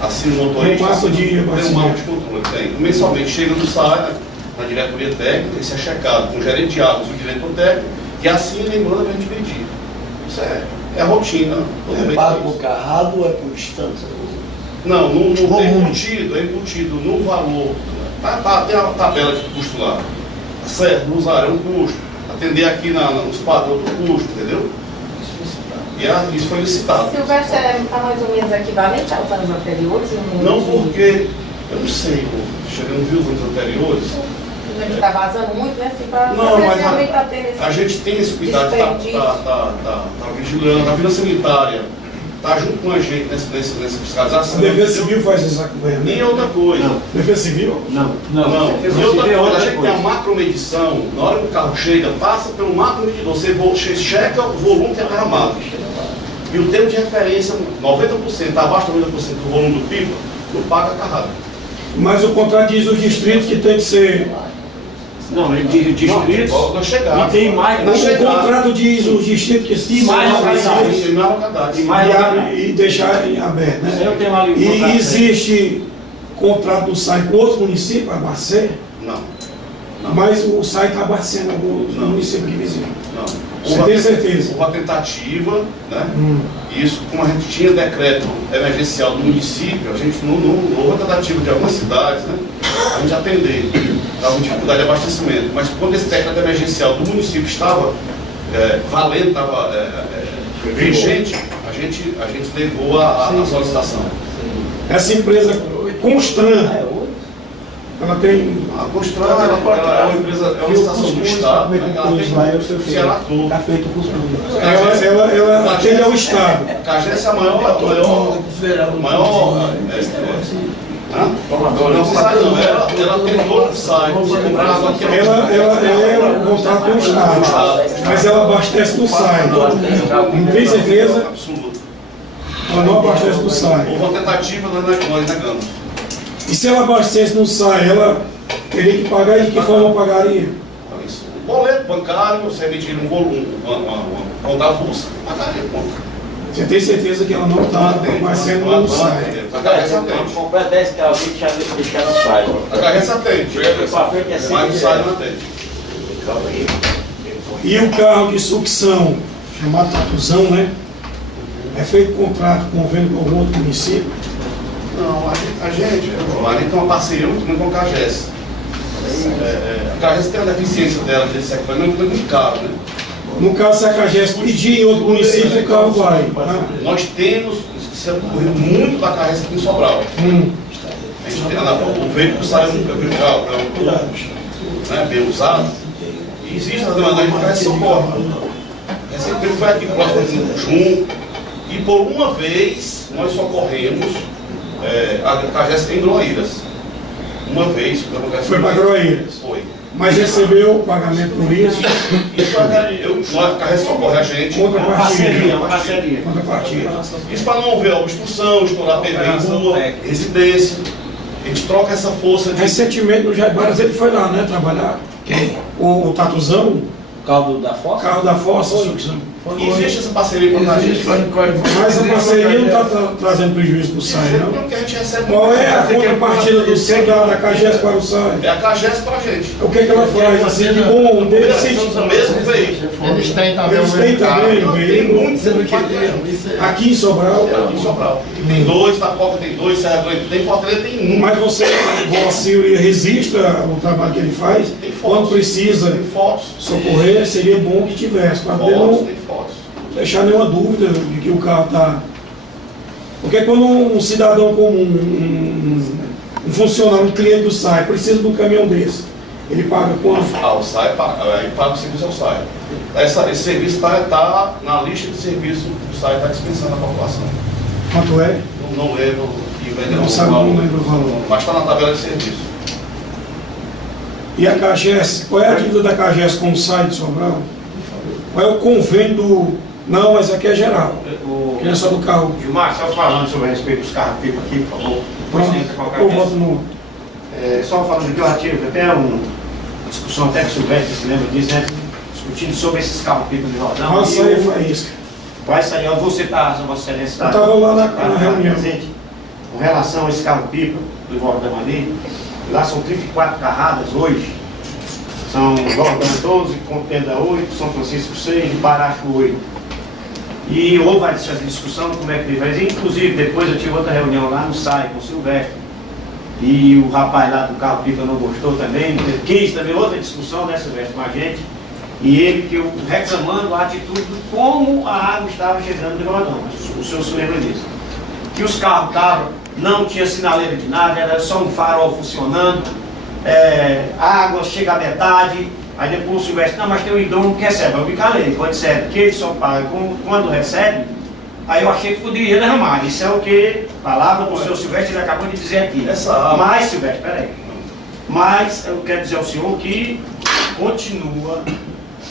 Assim o motorista. Tem um mapa de controle. Tem. Mensalmente chega no SAI, na diretoria técnica, isso é checado com o gerente de águas e o diretor técnico, e assim ele manda para a gente pedir. Isso é rotina. É pago por carrado ou é por distância? Não é embutido no valor. Tem a tabela de custo lá. Certo, no usuário é um custo. Atender aqui nos padrões é outro custo, entendeu? E isso foi licitado. Silvestre, está mais ou menos equivalente aos anos anteriores? Não, porque, eu não sei, chegando viu os anos anteriores. Está vazando muito, né? Não, mas a gente tem esse cuidado, está vigilando, a Vigilância Sanitária está junto com a gente nessa fiscalização. A Defesa Civil faz esse acompanhamento? E outra coisa. Não. Defesa Civil? Não. E outra coisa, a gente tem a macromedição, na hora que o carro chega, passa pelo macromedidor, você checa o volume que é derramado. E o tempo de referência, 90%, abaixo de 90% do volume do pipa, não paga a carrada. Mas o contrato diz os distritos que tem que ser... Não, ele diz distritos. Nós chegamos. E tem mais. O contrato diz os distritos que E mais localidades. E deixar em aberto, né? Eu tenho ali um E contrato. existe contrato do SAI com outros municípios para abastecer? Não. Mas o SAI está abastecendo alguns municípios aqui vizinhos. Não. Você tem certeza? Houve uma tentativa, né? Isso, como a gente tinha decreto emergencial do município, a gente não houve a tentativa de algumas cidades, né? A gente atender, estava dificuldade de abastecimento. Mas quando esse decreto emergencial do município estava valendo, estava vigente, a gente negou a solicitação. Essa empresa Constran, ela tem... A Constran é uma empresa, é uma estação do Estado, né? Ela tem o Ceará todo. Está feito o cuscuz. Ela atende ao Estado. A Cagés é a maior não sai não, ela tem todo o site. Ela é um contrato com o Estado, mas ela abastece do SAI. Não tem certeza? Absoluta. Ela não abastece do SAI. Houve uma tentativa, nós negamos. E se ela abastece no SAI, ela teria que pagar e de que forma pagaria? O boleto bancário, você emitir um volume, uma conta avulsa, pagaria, ponto. Você tem certeza que ela não está mais sendo no SAI? A Carreça atende. Comprar 10 carros e deixar no SAI. A Carreça atende. Mas o SAI não atende. E o carro de sucção, chamado Tatuzão, né? É feito contrato, convênio com algum outro município? Não, a gente tem uma parceria muito grande com a Cagés. A Cagés tem a deficiência dela desse equipamento, é muito caro, né? No caso, se a Cagés pedir em outro município, o carro vai. Nós temos corrido muito da Carreça aqui em Sobral. A gente tem, o veículo sai um carro, né, bem usado, e existe a demanda de Carreça socorre. Recentemente foi aqui próximo do Jum, e por uma vez nós socorremos a Cagés em Groaíras. Uma vez. Foi para Groaíras? Foi. Mas recebeu o pagamento por isso? Isso a Carreça socorre a gente. Parceria. Isso para não haver obstrução, estourar PV em rua, residência. A gente troca essa força de... Recentemente no Jaibaras ele foi lá, né, trabalhar. Quem? O Tatuzão. Carro da Fossa? Carro da Fossa. Existe essa parceria com a gente. Mas a parceria não está trazendo prejuízo para o SAI, não? Porque a gente recebe... Qual é a contrapartida do SAI da Cagés para o SAI? É a Cagés para a gente. O que ela faz assim de bom? O mesmo veículo. Eles têm também o veículo. Aqui em Sobral? Aqui em Sobral. Tem dois, Tapoca tem dois, Serra Grande tem, Fortaleza tem um. Mas você registra o trabalho que ele faz? Tem fotos. Quando precisa socorrer, seria bom que tivesse. Para não deixar nenhuma dúvida de que o carro está... Porque quando um cidadão comum, um funcionário, um cliente do SAI, precisa de um caminhão desse, ele paga quanto? O SAI paga, aí paga o serviço ao SAI. Esse serviço está na lista de serviços que o SAI está dispensando à população. Quanto é? Não lembro e não sabe, não lembro o valor. Mas está na tabela de serviço. E a Cagés, qual é a dívida da Cagés com o SAI de Sobral? Qual é o convênio do... Não, mas aqui é geral. Que não é só do carro. Gilmar, só falando sobre a respeito dos carros pipa aqui, por favor. Só falando que eu tive até uma discussão até com o Silvestre, se lembra disso, né? Discutindo sobre esses carros pipa de rodão. Nossa, aí foi isso. Vai sair, eu vou citar, Vossa Excelência. Eu estava lá na reunião. Com relação a esse carro pipa do Jordão ali, lá são 34 carradas hoje. São Jordão 12, Contenda 8, São Francisco 6 e Baracho 8. E houve essa discussão como é que ele faz. Inclusive, depois eu tive outra reunião lá no SAI com o Silvestre. E o rapaz lá do carro pipa não gostou também. Quis também outra discussão, né, Silvestre, com a gente. E ele que eu reclamando a atitude de como a água estava chegando no Jordão. O senhor se lembra disso. Que os carros estavam, não tinha sinaleira de nada, era só um farol funcionando. A água chega à metade. Aí depois o Silvestre, não, mas tem o idôneo que recebe. Eu me calei, pode ser, porque ele só paga quando recebe. Aí eu achei que poderia derramar. Isso é o que, palavra do senhor Silvestre, ele acabou de dizer aqui. Mas, Silvestre, peraí. Mas eu quero dizer ao senhor que continua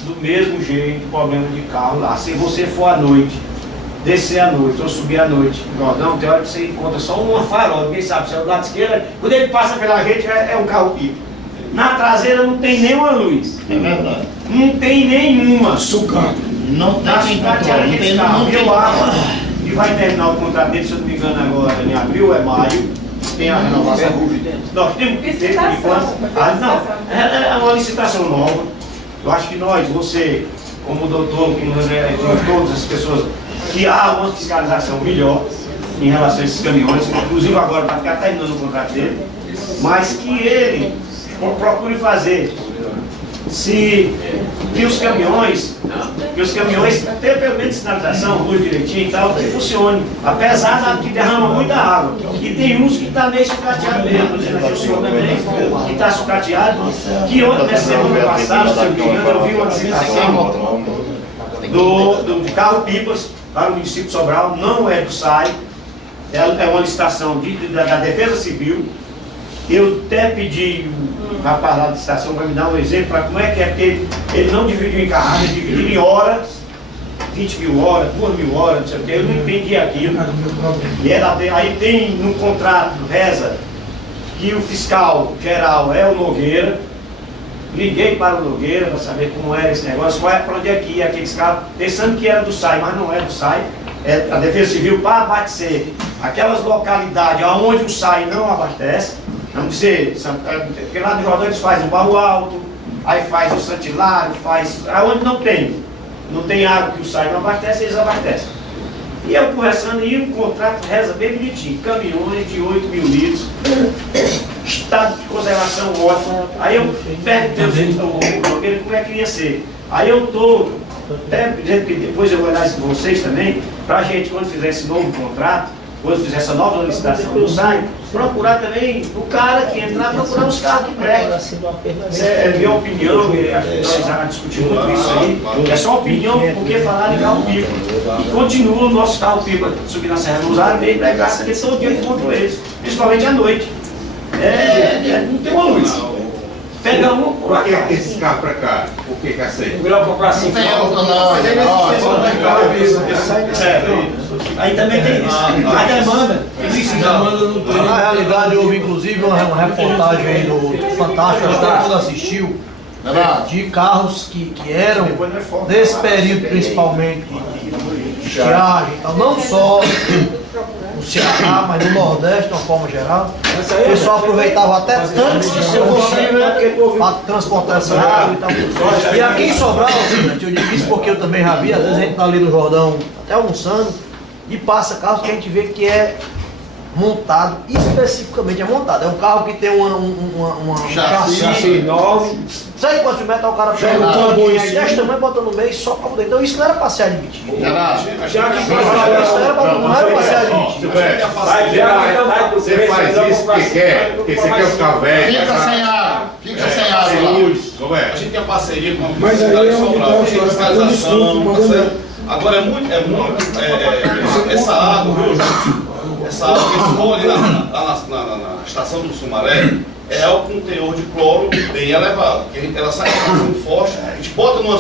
do mesmo jeito o problema de carro lá. Se você for à noite, descer à noite ou subir à noite, Jordão, tem hora que você encontra só uma farola, ninguém sabe se é o lado esquerdo, quando ele passa pela gente é um carro-pipa. Na traseira não tem nenhuma luz. É verdade. Não tem nenhuma. Sucata. Não tem sucateada aquele carro. Eu acho que vai terminar o contrato dele, se eu não me engano, agora em abril, é maio. Tem a renovação. Nós temos que ter, por enquanto. É uma licitação nova. Eu acho que nós, você, como doutor, com todas as pessoas, que há uma fiscalização melhor em relação a esses caminhões, inclusive agora para ficar terminando o contrato dele, mas que ele procure fazer que os caminhões tenham pelo menos sinalização, luz direitinho e tal, que funcione, apesar de que derrama muita água. E tem uns que está meio sucateado mesmo, por exemplo, aqui o senhor também, que está sucateado, que ontem, nessa semana passada, se eu não me engano, eu vi uma licitação do carro-pipas para o município de Sobral, não é do SAI, é uma licitação da Defesa Civil. Eu até pedi o rapaz lá da estação para me dar um exemplo para como é que é, porque ele não dividiu em carrada, dividiu em horas, 20 mil horas, 2 mil horas, não sei o que, eu não entendi aquilo. E aí tem no contrato, reza, que o fiscal geral é o Nogueira. Liguei para o Nogueira para saber como era esse negócio, para onde é que ia aqueles carros, pensando que era do SAI, mas não é do SAI, é a Defesa Civil para abastecer aquelas localidades onde o SAI não abastece. Vamos dizer, porque lá no Jordão eles fazem o Barro Alto, aí faz o Santilário, faz. Aonde não tem água que o SAI não abastece, eles abastecem. E eu conversando, e o contrato reza bem bonitinho, caminhões de 8 mil litros, estado de conservação ótimo. Aí eu perguntei ao Nogueira como é que ia ser. Aí eu estou até dizendo que depois eu vou olhar isso com vocês também, para a gente, quando fizer esse novo contrato, quando fizer essa nova licitação do SAI, procurar também o cara que entrar, procurar os carros que prestam. É minha opinião, acho que nós já discutimos muito isso aí. É só opinião, porque falaram em carro-pipa. E continua o nosso carro-pipa subir na Serra do Rosário, bem pregado, porque todo dia eu encontro eles, principalmente à noite. Não tem uma luz. Pega um por acaso. Por que esse carro para cá? Por que aceita? O grau para assim. Aí também tem isso. A demanda. Na realidade, houve inclusive uma reportagem aí no Fantástico, acho que todo mundo assistiu, de carros que eram desse período principalmente de estiagem e tal, não só no Ceará, mas no Nordeste de uma forma geral. O pessoal aproveitava até tanques de seu combustível para transportar essa água e tal. E aqui em Sobral, eu digo isso porque eu também já vi, às vezes a gente está ali no Jordão até almoçando e passa carros que a gente vê que é montado, especificamente é montado. É um carro que tem uma chassi enorme. Sabe quanto metro o cara pega um tamanho desse tamanho, bota no meio e só para poder. Então isso não era para ser admitido. Isso não era para ser admitido. Você faz isso porque quer, porque você quer ficar velho. Fica sem ar, fica sem ar. A gente tem a parceria com a Universidade de Sobral, tem fiscalização, tá certo? Agora essa água, essa água que escoa ali na estação do Sumaré é algo com teor de cloro bem elevado, que ela sai muito forte, a gente bota numa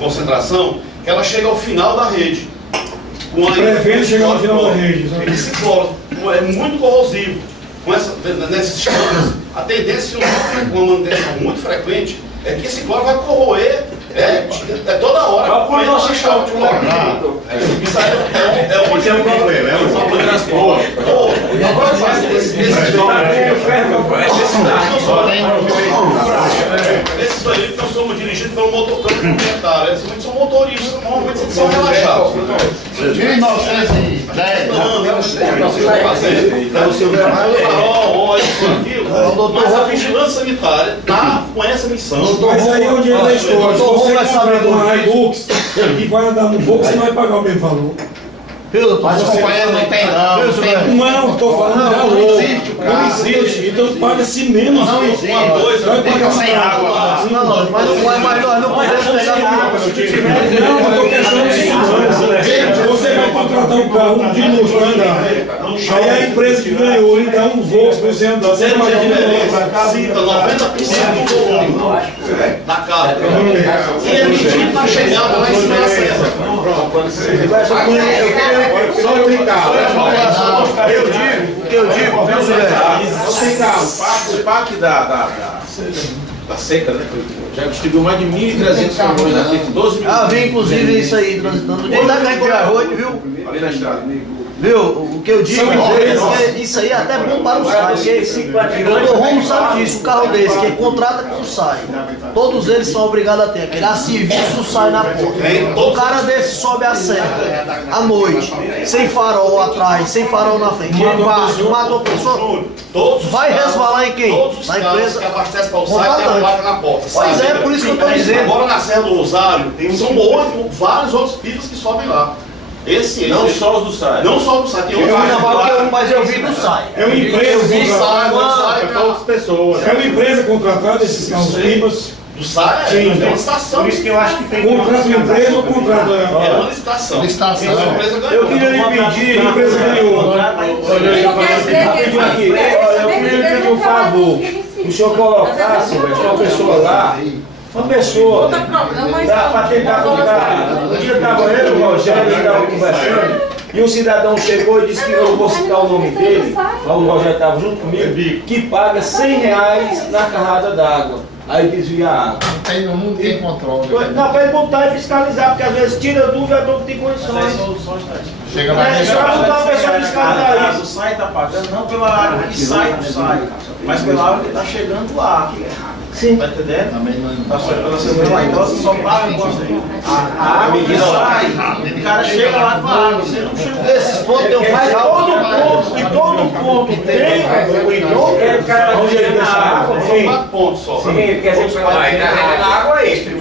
concentração que ela chega ao final da rede. Prevendo chegar ao final da rede. Esse cloro é muito corrosivo. Nesses sistemas, a tendência, uma manutenção muito frequente, é que esse cloro vai corroer toda hora. Qual é o nosso sistema de cloro? Isso é um problema, é um problema de transporte. Esses aí que nós somos dirigidos pelo motorcampo comunitário, eles são motoristas, normalmente eles são relaxados. 1910. Mas a vigilância sanitária está com essa missão. Mas aí é o dinheiro da história. Se você comprar um Hilux e vai andar no Volks, você não vai pagar o mesmo valor. Mas o companheiro não tem não. Não, estou falando de valor. Não existe. Então paga-se menos. Não existe. Vai pagar sem água. Não, mas nós não podemos pegar. Não, eu estou questionando isso. Você vai comprar contratar um carro de luxo para andar. Aí a empresa que ganhou, então, um voo para você andar. Você não vai cita 90% do volume na casa. E a mentira está chegando lá em cima da cesta. Eu digo, viu, Zé? O PAC da seca, né? Já distribuiu mais de 1.300 caminhões aqui, 12 mil. Ah, vi inclusive isso aí, transitando. Onde é que vai tirar hoje, viu? Ali na estrada. Viu? O que eu digo é que isso aí é até bom para o SAI. O Romulo sabe disso, um carro desse, que contrata com o SAI. Todos eles são obrigados a ter aquele a serviço do SAI na porta. Um cara desse sobe a serra à noite, sem farol atrás, sem farol na frente. Mata uma pessoa. Vai resvalar em quem? Na empresa. Que abastece para o SAI tem a placa na porta. Pois é, por isso que eu estou dizendo. Agora na Serra do Rosário, são vários outros picos que sobem lá. Não só os do SAI. Não só do SAI, tem outros. Mas eu vi do SAI. É uma empresa contratada. para outras pessoas. É uma empresa contratada, esses carros pipas. Do SAI? Sim, é uma licitação. Por isso que eu acho que tem que contratar uma empresa ou contrata. É uma licitação. Licitação. A empresa ganhou. Eu queria lhe pedir, a empresa ganhou. Eu queria lhe pedir um favor. O senhor colocasse uma pessoa lá. Uma pessoa para tentar contar. Um dia estava eu e o Rogério, estava conversando, e um cidadão chegou e disse que eu vou citar o nome dele, mas o Rogério estava junto comigo, que paga R$100 na carrada d'água. Aí desvia a água. Não tem controle. Não, para ele montar e fiscalizar, porque às vezes tira dúvida do que tem condições. Chega lá. Só botar a pessoa fiscalizar isso. O SAI está pagando não pela água que sai do SAI, mas pela água que está chegando lá. Sim. Tá entendendo? Tá pela semana lá. Então você só paga a água que sai, o cara chega lá com a água. Você não chega. Nesses pontos eu Mas todo ponto tem o hidrômetro, é o cara onde ele deixa a água. São 4 pontos só. Sim, quer dizer que Aí tá vendendo água extra.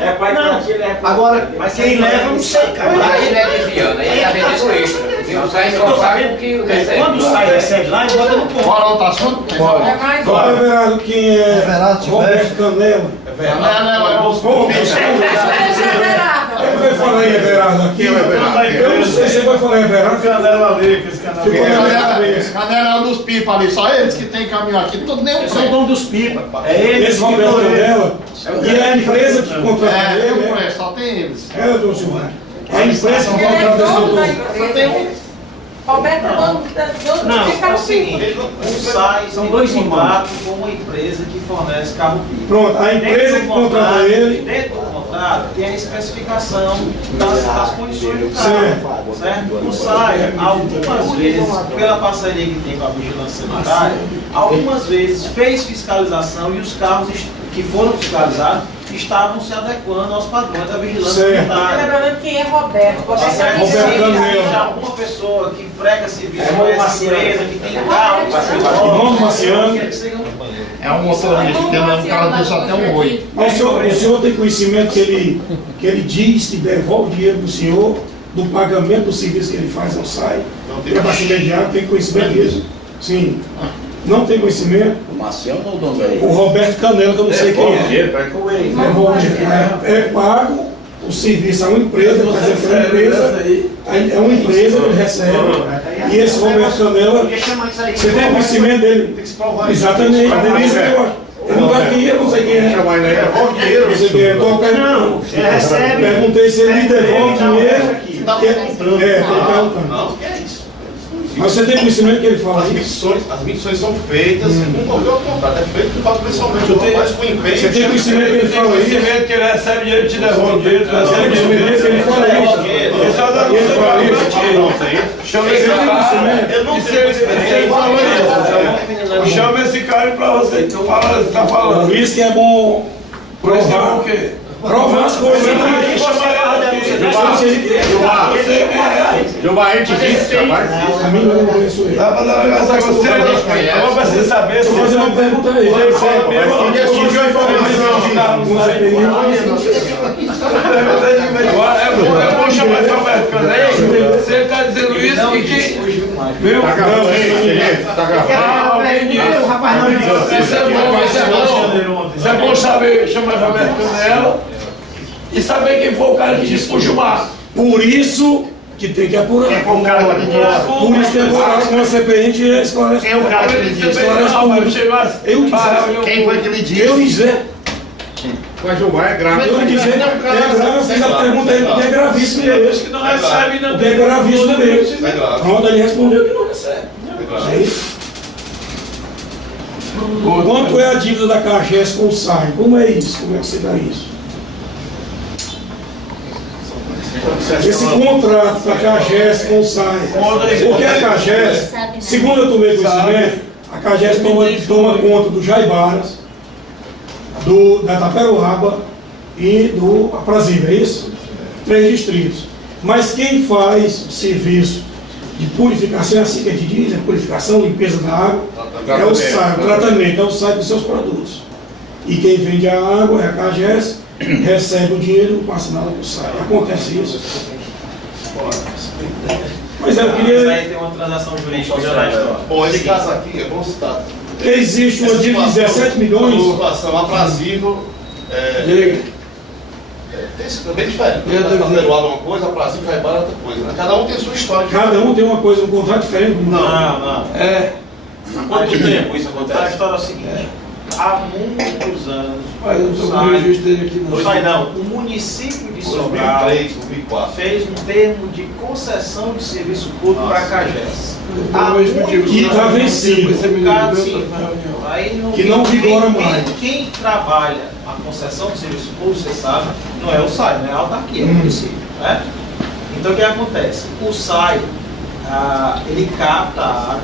é para agora, mas quem leva não sei, cara. Aí não é desviando, aí tá vendendo extra. O SAI só paga o que recebe. Quando o SAI recebe lá, ele bota no ponto. Bora outro assunto? Pode. Agora, Everardo, quem é Roberto Canela? Ele vai falar em Everardo aqui. Eu não sei se ele vai falar em Everardo. Canela ali, que esse canela. Canela é um dos pipas ali, só eles que tem caminhão aqui. Eles são dono dos pipas. É ele, esse Roberto Canela. E a empresa que contrata ele. Eu conheço, só tem eles. É, doutor Silvano. A empresa que contrata esse doutor. Só tem um. Roberto é dono Não, é o seguinte, o SAI são dois contratos com uma empresa que fornece carro-pipa. Pronto, a empresa que contrata ele. Dentro do contrato tem a especificação das condições do carro. Certo? O SAI, algumas vezes, pela parceria que tem com a vigilância sanitária, algumas vezes fez fiscalização e os carros que foram fiscalizados estavam se adequando aos padrões da vigilância sanitária. Lembrando quem é Roberto. Se alguma pessoa que prega serviço com essa empresa, que tem carro, Vamos Marciano. É um motorista, porque o cara deixa até um 8. Mas o senhor tem conhecimento que ele diz que devolve o dinheiro do senhor do pagamento do serviço que ele faz ao SAI? Tem abastecimento de água, tem conhecimento disso? Sim. Não tem conhecimento? O Marciano ou o dono aí? O Roberto Canela, que eu não sei quem é. É pago o serviço a uma empresa, por exemplo, é uma empresa que ele recebe. E esse Roberto Canela, você tem conhecimento dele? Exatamente. Ele não está aqui, eu não sei quem é. Não sei quem é. Não, recebe. Perguntei se ele devolve dinheiro. Não, que é isso. Mas você tem conhecimento que ele fala as medições são feitas com qualquer contrato, é feito por causa pessoalmente, eu faz com empenho. Você tem conhecimento que ele fala isso? Conhecimento que ele recebe dinheiro e te devolve dinheiro. Você tem conhecimento que ele fala isso? Ele fala isso? Chama esse cara. Eu não tenho Chama esse cara pra você tá falando. Por isso que é bom provar o quê? Provar as coisas. Gilmar, a gente disse, rapaz. A mim não conheço ele. Dá pra dar uma graça a você, não pra você saber. Vou fazer uma pergunta aí. Onde surgiu a informação? É bom chamar esse Roberto Canela. Você está dizendo isso e que... Viu? Tá gravando aí? Tá gravando. Rapaz, não. Isso é bom. Isso é bom saber chamar Roberto Canela. E saber quem foi o cara que disse pro Gilmar. Por isso que tem que apurar. Quem foi o cara que disse? Por isso tem que apurar com a CPI, a gente esclarece. Quem é o cara que lhe disse? Eu dizer. Quem foi que lhe disse? Eu dizer. Mas Gilmar é grave. Eu dizer, é grave, eu fiz a pergunta aí, porque é gravíssimo mesmo. Que não recebe, não Porque é gravíssimo mesmo. Pronto, ele respondeu que não recebe. É isso. Quanto é a dívida da CAGES com o SAI? Como é isso? Como é que se dá isso? Esse contrato da CAGES com o SAI. Porque a CAGES, segundo eu tomei conhecimento, a CAGES toma conta do Jaibaras, da Taperoaba e do Aprazível, é isso? 3 distritos. Mas quem faz o serviço de purificação, é assim que a gente diz, purificação, limpeza da água, é o SAI, o tratamento, é o SAI dos seus produtos. E quem vende a água é a CAGES, recebe o dinheiro e não passa nada para o SAI. Acontece isso. Mas eu queria... Mas aí tem uma transação jurídica já na história. Bom, esse caso aqui é bom citar. Existe uma dívida de 17 milhões. Uma situação aprazível. Tem isso bem diferente. Taperoaba é uma coisa, aprazível, Jaibara é outra coisa. Né? Cada um tem sua história. Cada um tem uma coisa, um contrato diferente. Não. É. Há quanto tempo isso acontece? A história é o seguinte. Há muitos anos, o município de Sobral 2003, 2004 fez um termo de concessão de serviço público para a CAGES. Que está vencido. Que não vigora mais. Quem trabalha a concessão de serviço público, você sabe, não é o SAI, não é a autarquia, é o município. Né? Então o que acontece? O SAI, ele capta a água,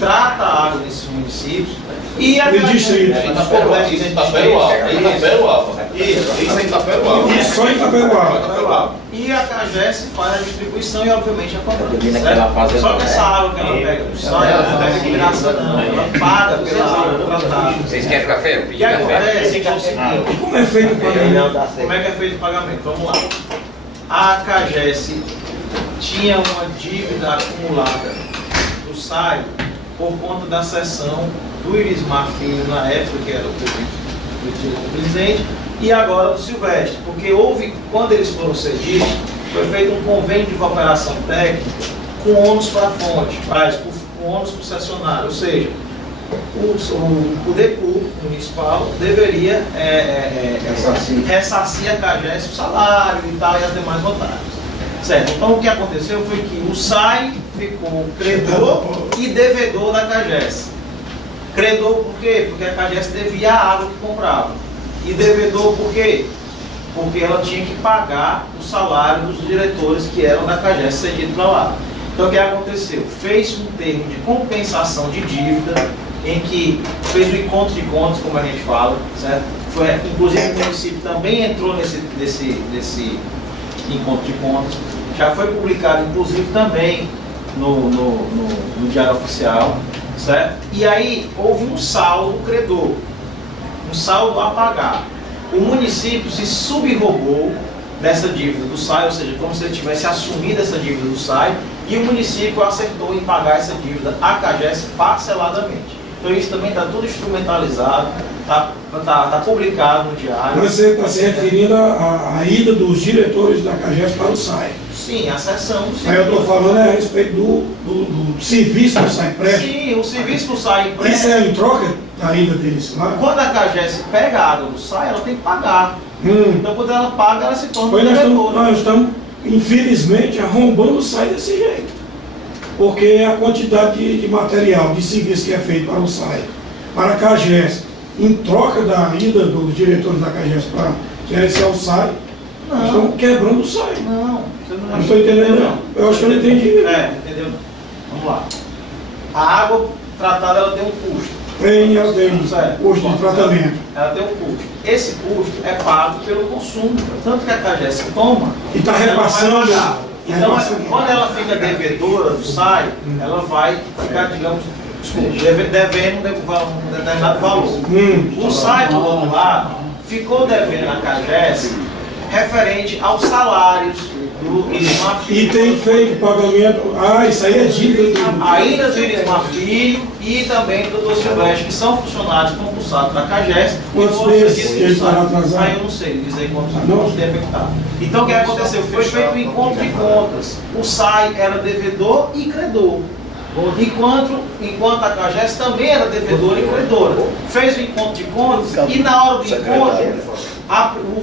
trata a água desses municípios e a distrito. Isso em Taperoaba. Isso só em Taperoaba. E a CAGES faz a distribuição e obviamente a cobrança. Só que essa água que ela pega do SAI, ela não pega de graça não, ela paga pela água tratada. Vocês querem café? E acontece que é o seguinte, como é feito o pagamento? Como é que é feito o pagamento? Vamos lá. A CAGES tinha uma dívida acumulada do SAI por conta da cessão do Irismar Filho, na época que era o presidente, e agora do Silvestre, porque houve, quando eles foram cedidos, foi feito um convênio de cooperação técnica com ônus para a fonte, com ônus para o cessionário, ou seja, o poder público municipal deveria ressarcir a CAGES o salário e tal, e as demais vantagens. Certo, então o que aconteceu foi que o SAI ficou credor e devedor da CAGES. Credor por quê? Porque a CAGES devia a água que comprava. E devedor por quê? Porque ela tinha que pagar o salário dos diretores que eram da CAGES cedido para lá. Então o que aconteceu? Fez um termo de compensação de dívida, em que fez o encontro de contas, como a gente fala, certo? Inclusive o município também entrou nesse encontro de contas, já foi publicado inclusive também no Diário Oficial, certo? E aí houve um saldo credor, um saldo a pagar. O município se subrogou dessa dívida do SAI, ou seja, como se ele tivesse assumido essa dívida do SAI, e o município acertou em pagar essa dívida à CAGES parceladamente. Então isso também está tudo instrumentalizado, está publicado no diário. Você está se referindo à ida dos diretores da CAGES para o SAI? Sim, a sessão do SAI. Aí eu estou falando a respeito do serviço que o SAI presta. Sim, o serviço que o SAI presta. Isso é em troca da ida deles lá? Quando a CAGES pega a água do SAI, ela tem que pagar. Então quando ela paga, ela se torna diretora. Nós estamos, infelizmente, arrombando o SAI desse jeito. Porque a quantidade de material, de serviço que é feito para o SAI, para a CAGES, em troca da ida dos diretores da CAGES para gerenciar o SAI, nós estamos quebrando o SAI. Não estou entendendo, não. Eu acho que eu não entendi. Entendeu? Vamos lá. A água tratada, ela tem um custo. Ela tem custo de tratamento. Ela tem um custo. Esse custo é pago pelo consumo. Tanto que a CAGES toma e está repassando. Então, quando ela fica devedora do SAI, ela vai ficar, digamos, devendo um determinado valor. O SAI, do outro lado, ficou devendo a CAGES referente aos salários do Irismar Filho. E tem feito pagamento. Ah, isso aí é dívida do. Ainda do Irismar Filho e também do Dr. Silvestre, que são funcionários concursados da CAGES. Quantos meses ele está atrasado? Ah, eu não sei dizer quanto tempo é que está. Então o que aconteceu? Foi feito um encontro de contas. O SAI era devedor e credor. Enquanto a CAGES também era devedora e credora. Fez o encontro de contas e na hora do encontro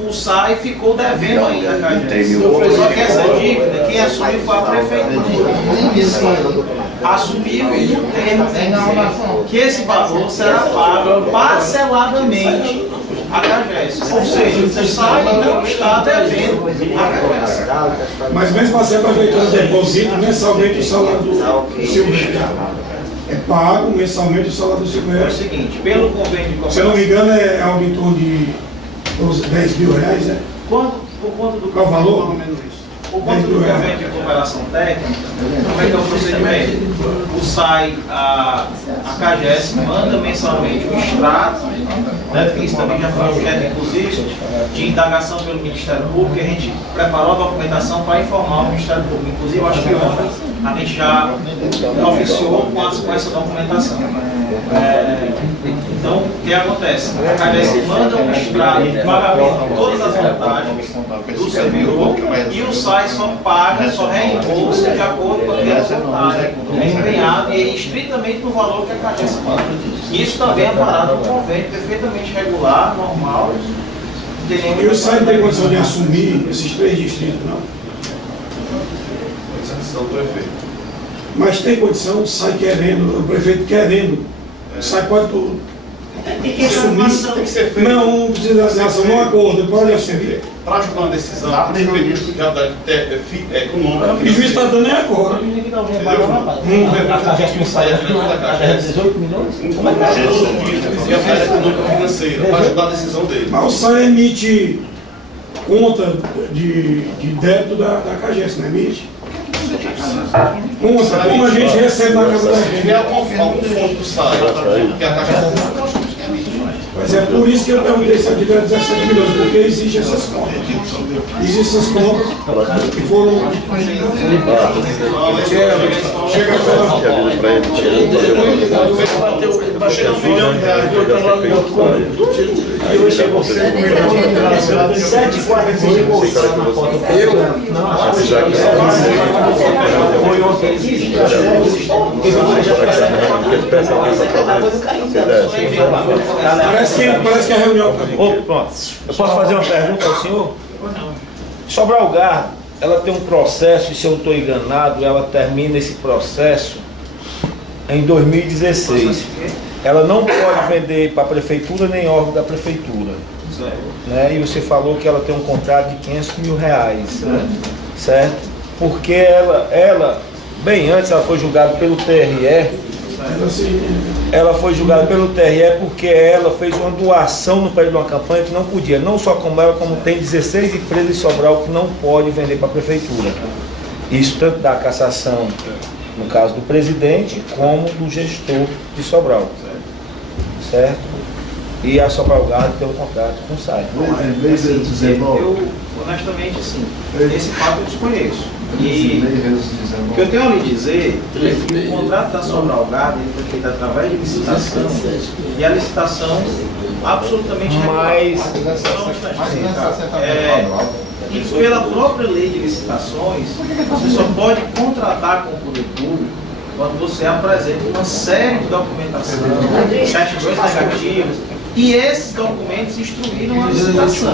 o SAI ficou devendo ainda a CAGES. Só que essa dívida, quem assumiu foi a prefeitura. Assumiu o termo que esse valor será pago parceladamente a CAGES. Ou seja, o SAI não está devendo a CAGES. Mas mesmo assim a prefeitura deposita mensalmente o salário do Silvestre. É pago mensalmente o salário do Silvestre. É o seguinte, pelo convênio de cooperação... Se eu não me engano é algo em torno de 10 mil reais, né? Por conta do... Qual o valor? Por conta do convênio de cooperação técnica, como é que é o procedimento? O SAI, a CAGES manda mensalmente um extrato, né, porque isso também já foi objeto, inclusive, de indagação pelo Ministério Público, e a gente preparou a documentação para informar o Ministério Público. Inclusive, eu acho que ontem a gente já oficiou com essa documentação. Então, o que acontece? A CAGES manda um extrato de pagamento de todas as vantagens do servidor e o SAI só paga, só reembolsa de acordo com aquela vantagem empenhado e estritamente no valor que a CAGES paga. Isso também é parado no convênio perfeitamente regular, normal. E o SAI tem condição de assumir esses 3 distritos, não? Decisão do prefeito. Mas tem condição, o SAI querendo, o prefeito querendo, o SAI pode tudo. Assumir, tem que ser feito. Não precisa de ação, não acordo, pode assumir. Para ajudar uma decisão, o prefeito já dá econômica. O juiz está dando é agora. A CAGES não sai a 18 milhões? Como é que é isso? E a área econômica financeira, para ajudar a decisão dele. Mas o SAI emite conta de débito da CAGES, não emite? Conta, como a gente recebe na casa da gente. É algum fundo do SAI, que a CAGES. Mas é por isso que eu perguntei se tiver 17 milhões, porque existem essas contas. Existem essas contas que foram. Chega para ele. Chega R$1 milhão. Aí hoje chegou 7 foi ontem. Parece que a reunião. Pronto. Eu posso fazer uma pergunta ao senhor? Sobral Gado, ela tem um processo, e se eu não estou enganado, ela termina esse processo em 2016. Ela não pode vender para a prefeitura nem órgão da prefeitura. Né? E você falou que ela tem um contrato de R$500 mil, né? Certo? Porque ela, bem antes, ela foi julgada pelo TRE. Ela foi julgada pelo TRE porque ela fez uma doação no período de uma campanha que não podia. Não só como ela, como tem 16 empresas de Sobral que não pode vender para a prefeitura. Isso tanto da cassação, no caso do presidente, como do gestor de Sobral. Certo? E a Sobral Gado tem um contrato com o SAI. Eu, honestamente, sim. Esse fato eu desconheço. E o que eu tenho a lhe dizer é que o contrato da Sobral Gado foi feito através de licitação. E a licitação absolutamente e pela própria lei de licitações, você só pode contratar com o poder público quando você apresenta uma série de documentação, certidões negativas, e esses documentos instruíram a licitação.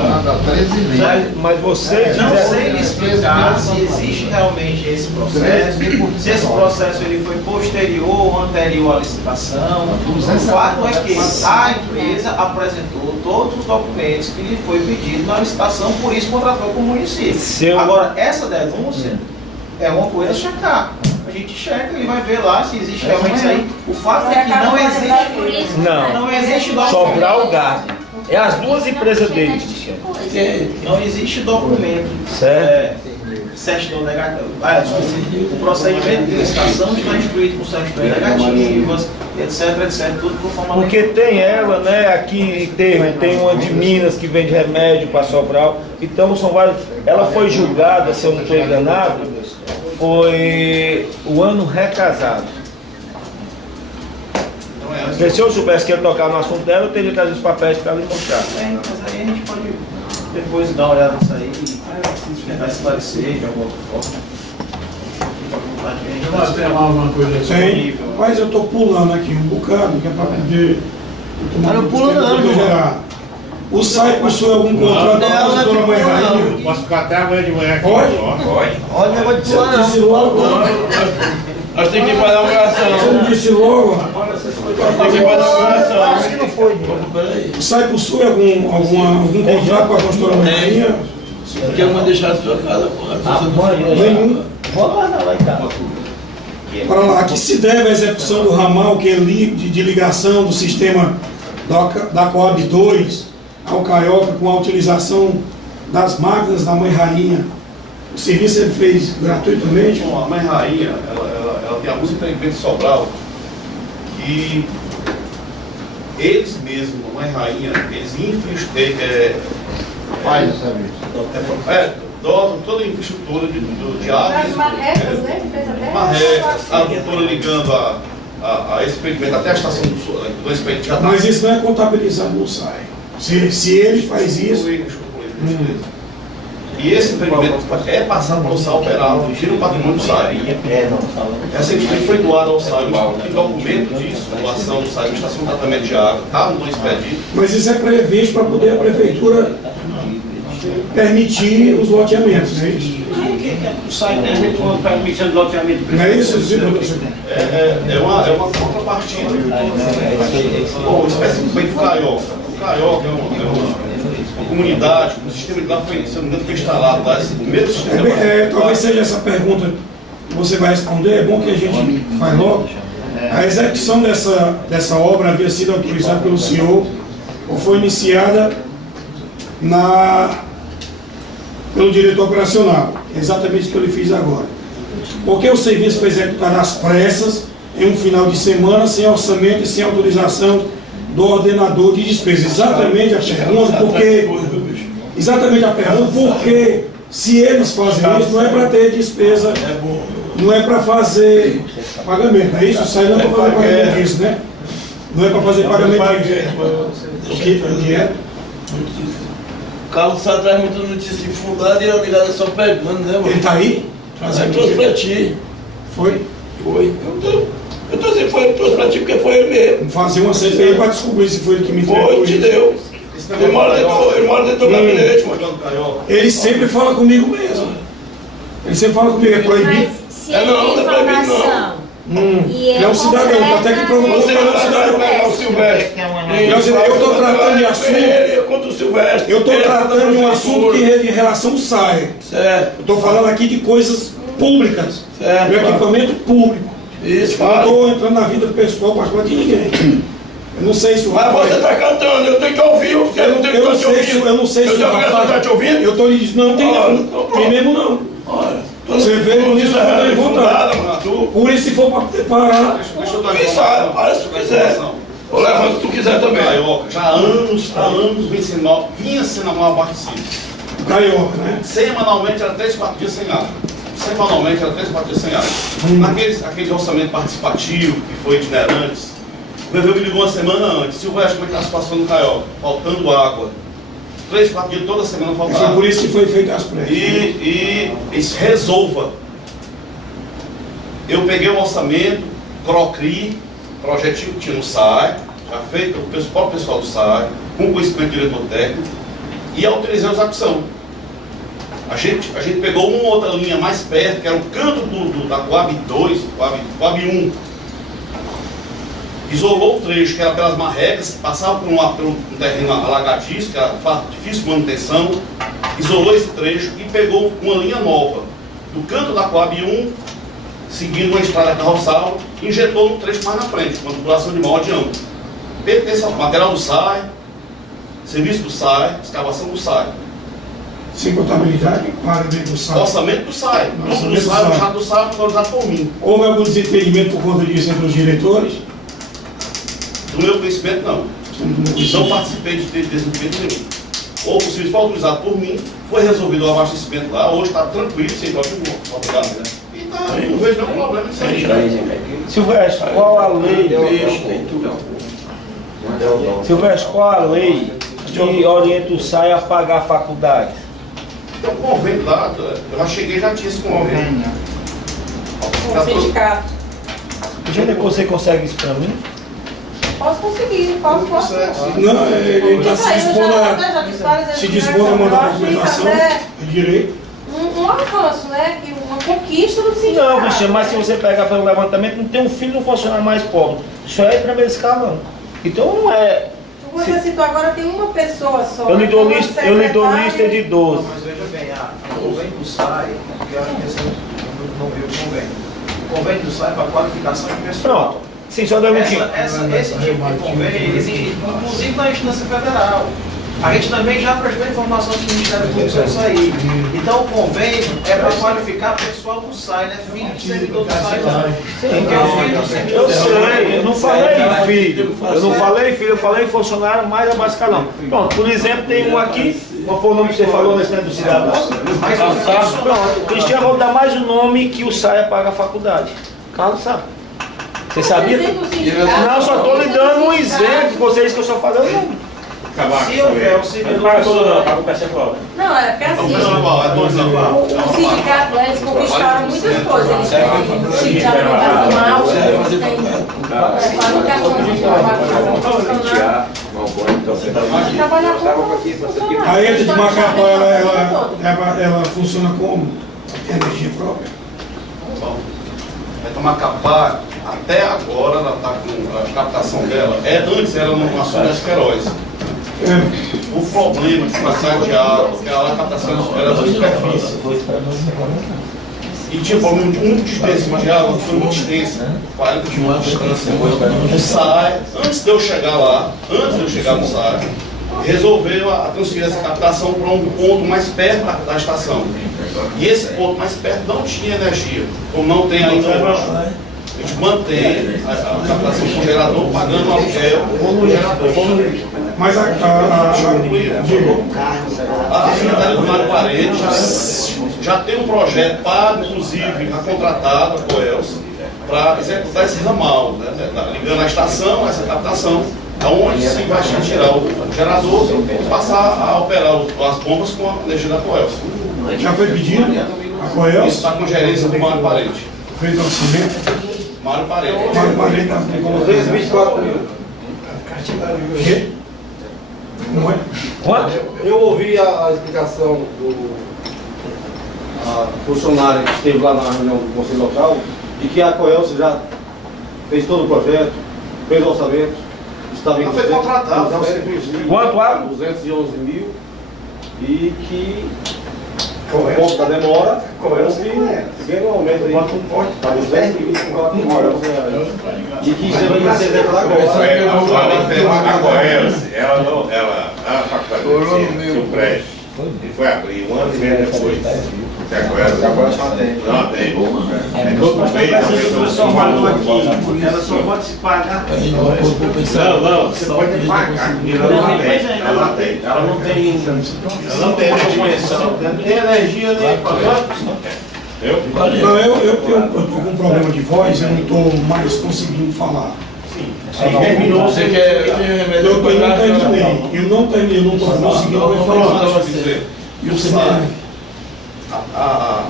Mas você não sei lhe explicar se existe realmente esse processo, se esse processo ele foi posterior ou anterior à licitação. O fato é que a empresa apresentou todos os documentos que lhe foi pedido na licitação, por isso contratou com o município. Agora, essa denúncia é uma coisa a checar. A gente checa e vai ver lá se existe realmente isso aí. O fato é que não existe. Não existe documento. Sobral Gado. É as duas empresas deles. Não existe documento certidão negativa. O procedimento de licitação está instruído com certidões negativas, etc, tudo conforme. Porque tem ela, né? Aqui tem uma de Minas que vende remédio para Sobral. Então são vários. Ela foi julgada, se eu não estou enganado, foi o ano retrasado. Porque se eu soubesse que ia tocar no assunto dela, eu teria trazido os papéis para lhe mostrar. Mas aí a gente pode depois dar uma olhada nisso aí e tentar esclarecer de alguma forma. Nós temos alguma coisa assim? Mas eu estou pulando aqui um bocado, que é para poder. Mas não pula não, o SAI possui algum contrato com a doutora Mãe Rainha? Posso ficar até amanhã de manhã aqui? Pode? Pode. Olha, não vai pular não. Disse logo. Nós temos que fazer uma oração. Você não disse logo? Nós temos que fazer uma oração. Acho que não foi. O SAI possui algum contrato com a doutora Mãe Rainha? Quer uma deixar a sua casa? Nenhum. Vou guardar lá em casa. Para lá, que se deve à execução do ramal que é de ligação do sistema da Coab 2 ao Carioca com a utilização das máquinas da Mãe Rainha. O serviço ele fez gratuitamente? Bom, a Mãe Rainha, ela tem alguns empreendimentos em Sobral que eles mesmos, a Mãe Rainha, eles dotam toda a infraestrutura de água. As marrecas, né? Fez até marrecas, a doutora ligando a esse empreendimento até a estação do expediente já está. Mas isso não é contabilizado no SAI. Se ele faz isso. E esse empreendimento é passado para o SAI operar, tira o patrimônio do SAI. Essa empresa foi doada ao SAI, tem documento disso, doação do SAI, estação de tratamento de água, está no expedito. Mas isso é previsto para poder a prefeitura permitir os loteamentos, não é isso? O SAI tem uma permissão de loteamento. Não é isso, É uma contrapartida. Bom, especificamente o Carioca. O Carioca é uma comunidade, o sistema de lá foi, se não me engano, foi instalado lá, esse mesmo sistema. Talvez seja essa pergunta que você vai responder, é bom que a gente faz logo. A execução dessa obra havia sido autorizada pelo senhor ou foi iniciada pelo diretor operacional, exatamente o que eu lhe fiz agora. Porque o serviço foi executado às pressas, em um final de semana, sem orçamento e sem autorização do ordenador de despesa. Exatamente a pergunta, porque se eles fazem isso, não é para ter despesa, não é para fazer pagamento, é isso? Sai não é para fazer pagamento disso, né? Não é para fazer pagamento disso. O que é? O Carlos Sá traz muita notícia infundada e a ligada só pegando, né, mano? Ele está aí? Eu trouxe pra ti. Foi? Foi. Eu trouxe pra ti porque foi ele mesmo. Fazer uma CPI para descobrir se foi ele que me entregou. Foi, te deu. Ele mora dentro do gabinete, mano. Ele sempre fala comigo mesmo. Ele sempre fala comigo, é proibido. Se é proibido não. É um cidadão, até que provocou o cidadão. É o Silvestre. Eu estou tratando de assunto. Eu estou tratando de um assunto que é de relação SAI. Certo. Eu estou falando aqui de coisas públicas. Certo. De equipamento público. Isso, eu não estou entrando na vida do pessoal particular de ninguém. Eu não sei se o rapaz... Mas você está cantando, eu tenho que ouvir. Eu não sei se o rapaz... está te ouvindo? Eu estou lhe dizendo, não tem não. Tem mesmo não. Você vê no livro que eu vontade. Por isso, se for para parar... Quem sabe, para se tu quiser. Ou levanta se tu quiser também. Carioca, já há anos vinha sendo a maior parte disso. Carioca, né? Semanalmente era 3, 4 dias sem água. Semanalmente era 3, 4 dias sem água. Aquele orçamento participativo que foi itinerante, o governo me ligou uma semana antes. Silvestre, como é que está a situação do Carioca? Faltando água. 3, 4 dias toda semana falta água. Foi por isso que foi feito as pressas. E resolva. Eu peguei o orçamento, CROCRI, projetinho que tinha no SAI, já feito pelo próprio pessoal do SAI, com conhecimento do diretor técnico, e autorizei a execução. A gente pegou uma outra linha mais perto, que era o canto da Coab 2, Coab 1. Isolou o trecho, que era pelas marrecas, que passava por um terreno alagadiço, que era difícil de manutenção. Isolou esse trecho e pegou uma linha nova, do canto da Coab 1, seguindo uma estrada carroçal, injetou no trecho mais na frente, com a tubulação de molde amplo. Material do SAI, serviço do SAI, escavação do SAI. Sem contabilidade, paga dentro do SAI. Orçamento do SAI. Tudo do SAI, o jato do SAI é autorizado por mim. Houve algum desentendimento por conta disso entre os diretores? Do meu conhecimento, não. Não participei de desentendimento nenhum. O serviço foi autorizado por mim, foi resolvido o abastecimento lá, hoje está tranquilo, sem troca de obrigado, né? E tá, não vejo nenhum problema nisso aí. Silvestre, qual a lei? Silvestre, qual a lei que orienta o SAI a pagar a faculdade? Tem um convênio lá, eu já cheguei, já tinha esse convênio. O sindicato. Você consegue isso para mim? Posso conseguir, posso. Não, ele está se dispondo a mandar a documentação, é direito. Um avanço, né? Uma conquista do sindicato. Não, Cristiano, mas se você pegar pelo levantamento, não tem um filho do funcionário mais pobre. Isso é primeiro escalão. Então não é. Você citou agora, tem uma pessoa só. Eu lhe dou lista de 12. Mas veja bem, o convênio do SAI, porque eu acho que você não viu o convênio. O convênio do SAI é para qualificação de pessoal. Pronto. Sim, só deu um Esse tipo de convênio existe, inclusive na instância federal. A gente também já prestou informação que o Ministério Público sobre isso aí. Então o convênio é para qualificar o pessoal do SAI, né? Filho de servidor do SAI. Porque o filho do servidor do SAI. Eu sei, eu não falei filho. Eu não falei filho, eu falei funcionário mais abaixo escalão. Pronto, por exemplo, tem um aqui. Qual foi o nome que você falou nesse do cidadão? Pronto, Cristiano, vou dar mais um nome que o SAI paga a faculdade. Carlos sabe. Você sabia? Não, só estou lhe dando um exemplo, vocês que eu estou falando. Se houver o servidor não, é porque assim, o sindicato, eles conquistaram muitas coisas. Eles têm tipo de alimentação alta, eles têm qualificação de trabalho. A rede de Macapá, ela funciona como? Tem energia própria? A Macapá, até agora, ela está com a captação dela. Antes era no assunto das Queiroz. O problema de passar de água, que a captação era da superfície. E tinha problema de um despejo de água que foi muito extenso, 40 quilômetros de distância. O SAI, antes de eu chegar lá, antes de eu chegar no SAI, resolveu a transferir essa captação para um ponto mais perto da estação. E esse ponto mais perto não tinha energia, como não tem ainda hoje. A gente mantém a captação com o gerador, pagando o aluguel com o gerador. Mas a Secretaria do Mário Parede já tem um projeto pago, inclusive, a contratada, a Coelce, para executar esse ramal, né? Ligando a estação, essa captação, aonde se vai tirar o gerador e passar a operar as bombas com a energia da Coelce. Já foi pedido a Coelce? Isso está com gerência do Mário Parede. Fez o orçamento? Mário Parede. Mário Parede está com 224 mil. O quê? Não é? Eu ouvi a explicação do funcionário que esteve lá na reunião do Conselho Local de que a Coelce já fez todo o projeto, fez o orçamento, estava em foi contratado. Quanto? 211 mil e que por conta da demora, Coelce ganhou um aumento aí. Está 224 mil. E que isso vai ser executado agora. A Coelce, a faculdade de medicina, o prédio, ele foi abrir um ano e meio depois. A Coelce não tem. Todo mês ela só pode se pagar. Não, você pode pagar. Ela não tem conexão, não tem energia nem Não, eu estou com um problema de voz, eu não estou mais conseguindo falar. Terminou, você quer eu não terminei, eu não estou conseguindo falar. E o SAI,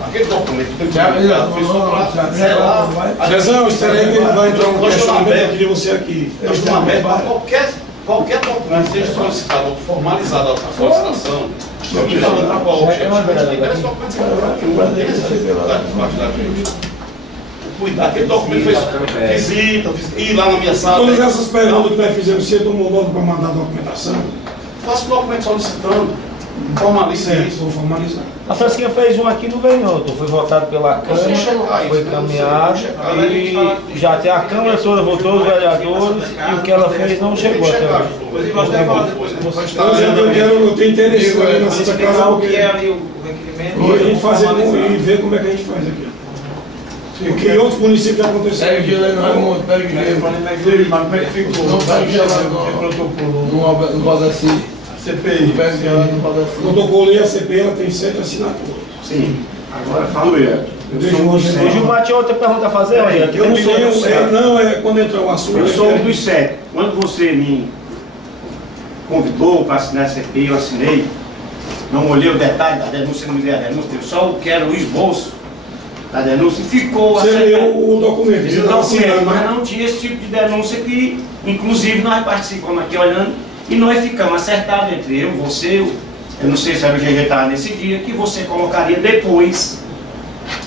aquele documento que eu fiz para zelar. Cezão, espera aí que ele vai entrar no questionamento de você aqui. Nós estamos abertos para qualquer documento seja solicitado ou formalizado a solicitação. Eu estou falando para qual aquele documento fez visita, ir lá na minha sala. Todas essas perguntas que nós fizemos, você tomou nota para mandar a documentação? Faço o documento solicitando. Formaliza isso. Vou formalizar. A Francisquinha fez um aqui, não veio não. Foi votado pela Câmara, foi encaminhado e já tem a Câmara toda, votou os vereadores e o que ela fez não chegou até hoje. Eu tenho interesse na Santa Casa o que é ali o requerimento. E a gente fazer e ver como é que a gente faz aqui. Porque em outros municípios já aconteceu. Pega o gelo aí, Raimundo, pega o gelo. Não pega o gelo, não pode assim. CPI. O protocolo e a CPI ela tem 7 assinaturas. Sim. Agora falo eu. O Gilmar tinha outra pergunta a fazer, olha. Eu não sei, não, é quando entrar o assunto. Eu sou um dos 7. Quando você me convidou para assinar a CPI, eu assinei. Não olhei o detalhe da denúncia, não me dei a denúncia, eu só quero o esboço da denúncia e ficou. Você leu o documento, mas não tinha esse tipo de denúncia que, inclusive, nós participamos aqui olhando e nós ficamos acertados entre eu, você, eu não sei se era o GG estava nesse dia, que você colocaria depois.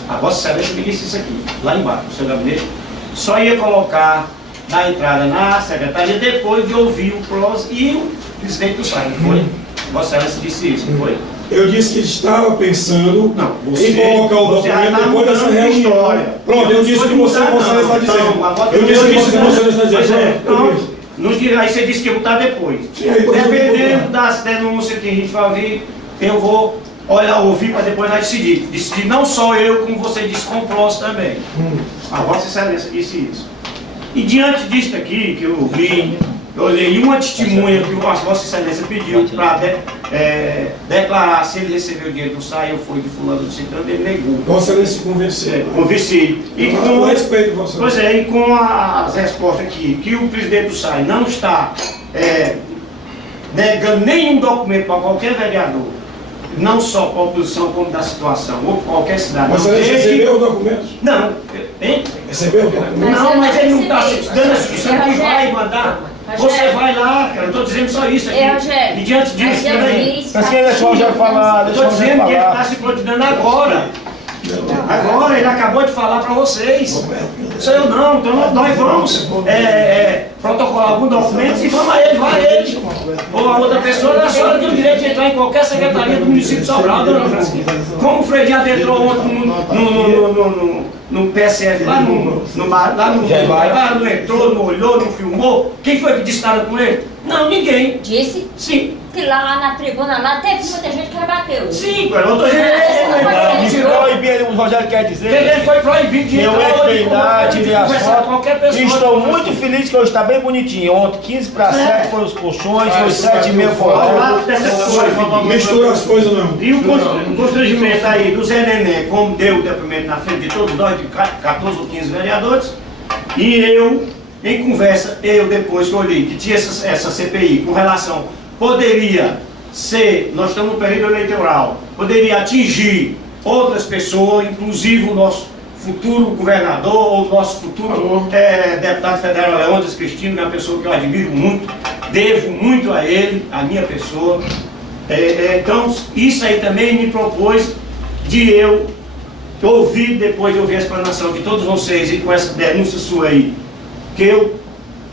A Vossa Excelência me disse isso aqui, lá embaixo, no seu gabinete. Só ia colocar na entrada na secretaria depois de ouvir o PROS e o presidente do SAI, não foi? Vossa Excelência disse isso, não foi? Eu disse que estava pensando em colocar o documento depois dessa reunião. Pronto, eu disse que você está dizendo. Eu disse que você está dizendo. Aí você disse que eu vou botar depois. Dependendo das denúncias que a gente vai ouvir, eu vou ouvir para depois nós decidir. Decidir não só eu, como você disse, com o PROS também. A Vossa Excelência disse isso. E diante disso aqui, que eu ouvi, eu olhei uma testemunha que a Vossa Excelência pediu para declarar se ele recebeu o dinheiro do SAI, eu fui de fulano do Citando, ele negou. Vossa Excelência convenceu. Conversei. E com respeito, Vossa Excelência. Pois é, e com as respostas aqui, que o presidente do SAI não está negando nenhum documento para qualquer vereador, não só para a oposição, como da situação, ou para qualquer cidadão. Você recebeu o documento? Não. Hein? Recebeu o documento? Não, mas ele não está dando a instrução que vai mandar. Você vai lá, cara, eu estou dizendo só isso aqui. E diante disso também. Mas quem deixou o Rogério falar? Eu estou dizendo que ele está se prodigando agora. Agora ele acabou de falar para vocês. Sou eu não, então nós vamos protocolar algum documento e vamos a ele, vai ele. Ou a outra pessoa, a senhora tem o direito de entrar em qualquer secretaria do município de Sobral, dona Francisca. Como o Fredinho adentrou ontem no PSF, lá no não entrou, não olhou, não filmou. Quem foi que disse nada com ele? Não, ninguém. Disse? Sim. Que lá na tribuna, lá teve muita gente que rebateu. Sim, eu não estou dizendo. Proibir, o Rogério quer dizer. Ele foi proibido de entrar de qualquer pessoa. E estou muito feliz que hoje está bem bonitinho. Ontem, 15 para 7 foram os colchões, hoje 7h30 foram. Mistura as coisas não. E o constrangimento aí do Zé Neném, como deu o depoimento na frente de todos nós, de 14 ou 15 vereadores, e eu, em conversa, depois que eu olhei que tinha essa CPI com relação, poderia ser, nós estamos no período eleitoral, poderia atingir outras pessoas, inclusive o nosso futuro governador, ou o nosso futuro deputado federal Leônidas Cristino, que é uma pessoa que eu admiro muito, devo muito a ele, a minha pessoa. Então, isso aí também me propôs de eu ouvir, depois de ouvir a explanação de todos vocês e com essa denúncia sua aí, que eu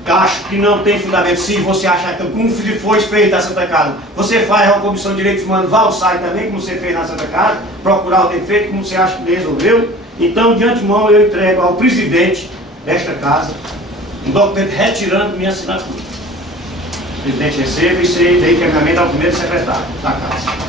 acho que não tem fundamento. Se você achar que como foi feito na Santa Casa, você faz uma comissão de direitos humanos, vá ao SAI também, como você fez na Santa Casa, procurar o defeito, como você acha que resolveu. Então, de antemão, eu entrego ao presidente desta casa um documento retirando minha assinatura. O presidente receba e dê encaminhamento ao primeiro secretário da casa.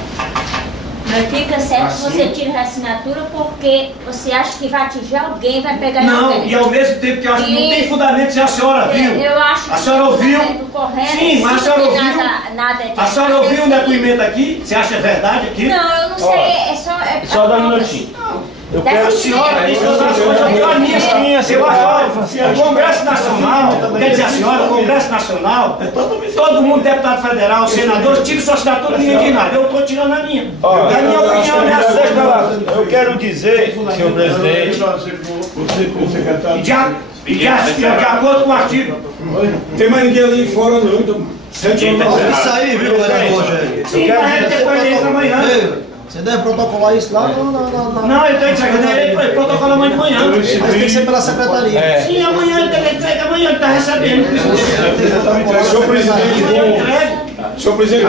Mas fica certo assim, que você tira a assinatura porque você acha que vai atingir alguém, vai pegar não, alguém. E ao mesmo tempo que eu acho que não tem fundamento se a senhora viu. Eu acho que a senhora ouviu. Correto, sim, mas a senhora ouviu. Nada a senhora ouviu um depoimento aqui? Você acha verdade aqui? Não, eu não sei. É só dar um minutinho. Eu quero a senhora, o Congresso Nacional, quer dizer a senhora, o Congresso Nacional, todo mundo, deputado federal, senador, tira sua assinatura, ninguém diz nada. Eu estou tirando a minha. Da minha opinião, é assim. Eu quero dizer, senhor presidente, e de acordo com o artigo. Não tem mais ninguém ali fora, não, então. Isso aí, viu, vereador? Sim, mas depois dele amanhã. Você deve protocolar isso lá Não, eu tenho que secretaria, ele protocola amanhã de manhã. Mas tem que ser pela secretaria. Sim, amanhã ele tem que entregar, amanhã ele está recebendo. Senhor presidente, Senhor presidente,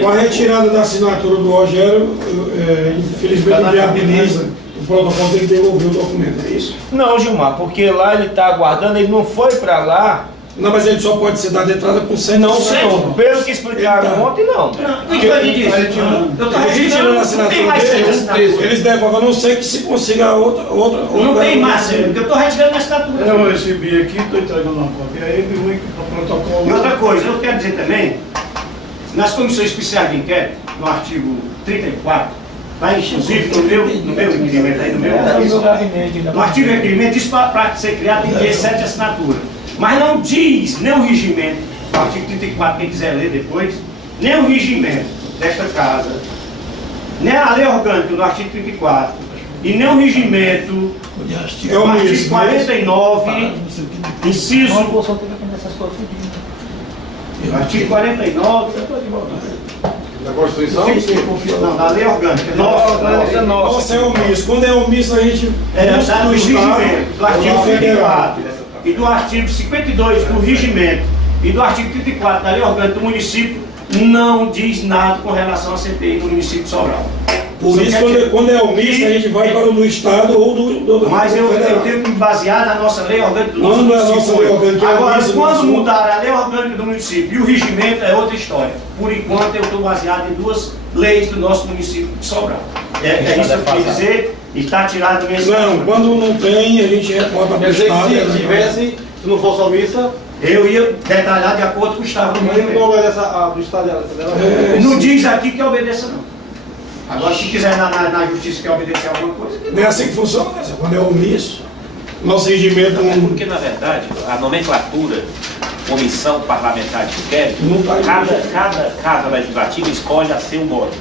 com a retirada da assinatura do Rogério, infelizmente viabiliza, o protocolo tem que devolver o documento, é isso? Não, Gilmar, porque lá ele está aguardando, ele não foi para lá. Não, mas ele só pode ser dado de entrada com 100. Não, senhor. Pelo que explicaram ontem, não. Porque ele tirando a assinatura dele, eles devolvem, a não ser que se consiga outra. Não tem mais, porque eu estou retirando a assinatura. Eu recebi aqui, estou entregando uma cópia a ele, o protocolo. E outra coisa, eu quero dizer também, nas comissões especiais de inquérito, no artigo 34, lá inclusive no meu requerimento, aí no meu gabinete, no artigo de requerimento, diz para ser criado tem que ter 7 assinaturas. Mas não diz nem o regimento, no artigo 34, quem quiser ler depois, nem o regimento desta casa, nem a lei orgânica no artigo 34, e nem o regimento no artigo 49, inciso. Artigo 49. Da Constituição? Não, da lei orgânica. Nossa, é omisso. Quando é omisso, a gente. Do regimento, do artigo 34 e do artigo 52 do regimento e do artigo 34 da lei orgânica do município, não diz nada com relação à CPI no município de Sobral. Por isso, quando é omisso, a gente vai para o do Estado ou do Mas eu tenho que me basear na nossa lei orgânica do nosso município. Agora, quando mudar a lei orgânica do município e o regimento, é outra história. Por enquanto, eu estou baseado em 2 leis do nosso município de Sobral. É isso que eu queria dizer, e está tirado mesmo. Não, quando não tem, a gente reporta para o Estado. Se tivesse, se não fosse omissa, eu ia detalhar de acordo com o Estado do município. Não obedece do Estado dela. Não diz aqui que obedeça, não. Agora, se quiser na justiça que obedecer alguma coisa... Não é assim que funciona, quando é omisso. Nosso regimento... Porque, na verdade, a nomenclatura, comissão parlamentar de inquérito, cada casa legislativa escolhe a seu modo.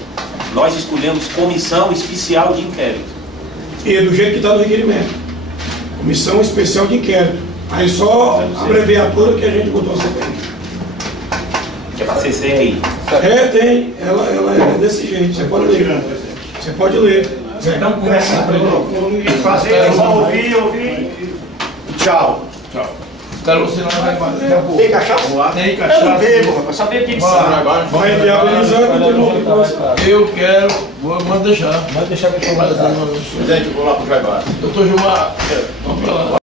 Nós escolhemos comissão especial de inquérito. E é do jeito que está no requerimento. Comissão especial de inquérito. Aí só a abreviatura que a gente botou a CPI. Que é para CCI. Tem. Ela é desse jeito. Você pode ler. Você pode ler. Então, começa a fazer, eu vou ouvir. Tchau. Quero você não vai fazer. Tem cachaça? Tem cachaça. Eu não bebo, rapaz. Só bebo de sal. Vai viabilizar que eu quero. Manda deixar. Manda deixar que eu vou lá. Presidente, eu vou lá pro Jaibá. Doutor Gilmar, vamos pra lá.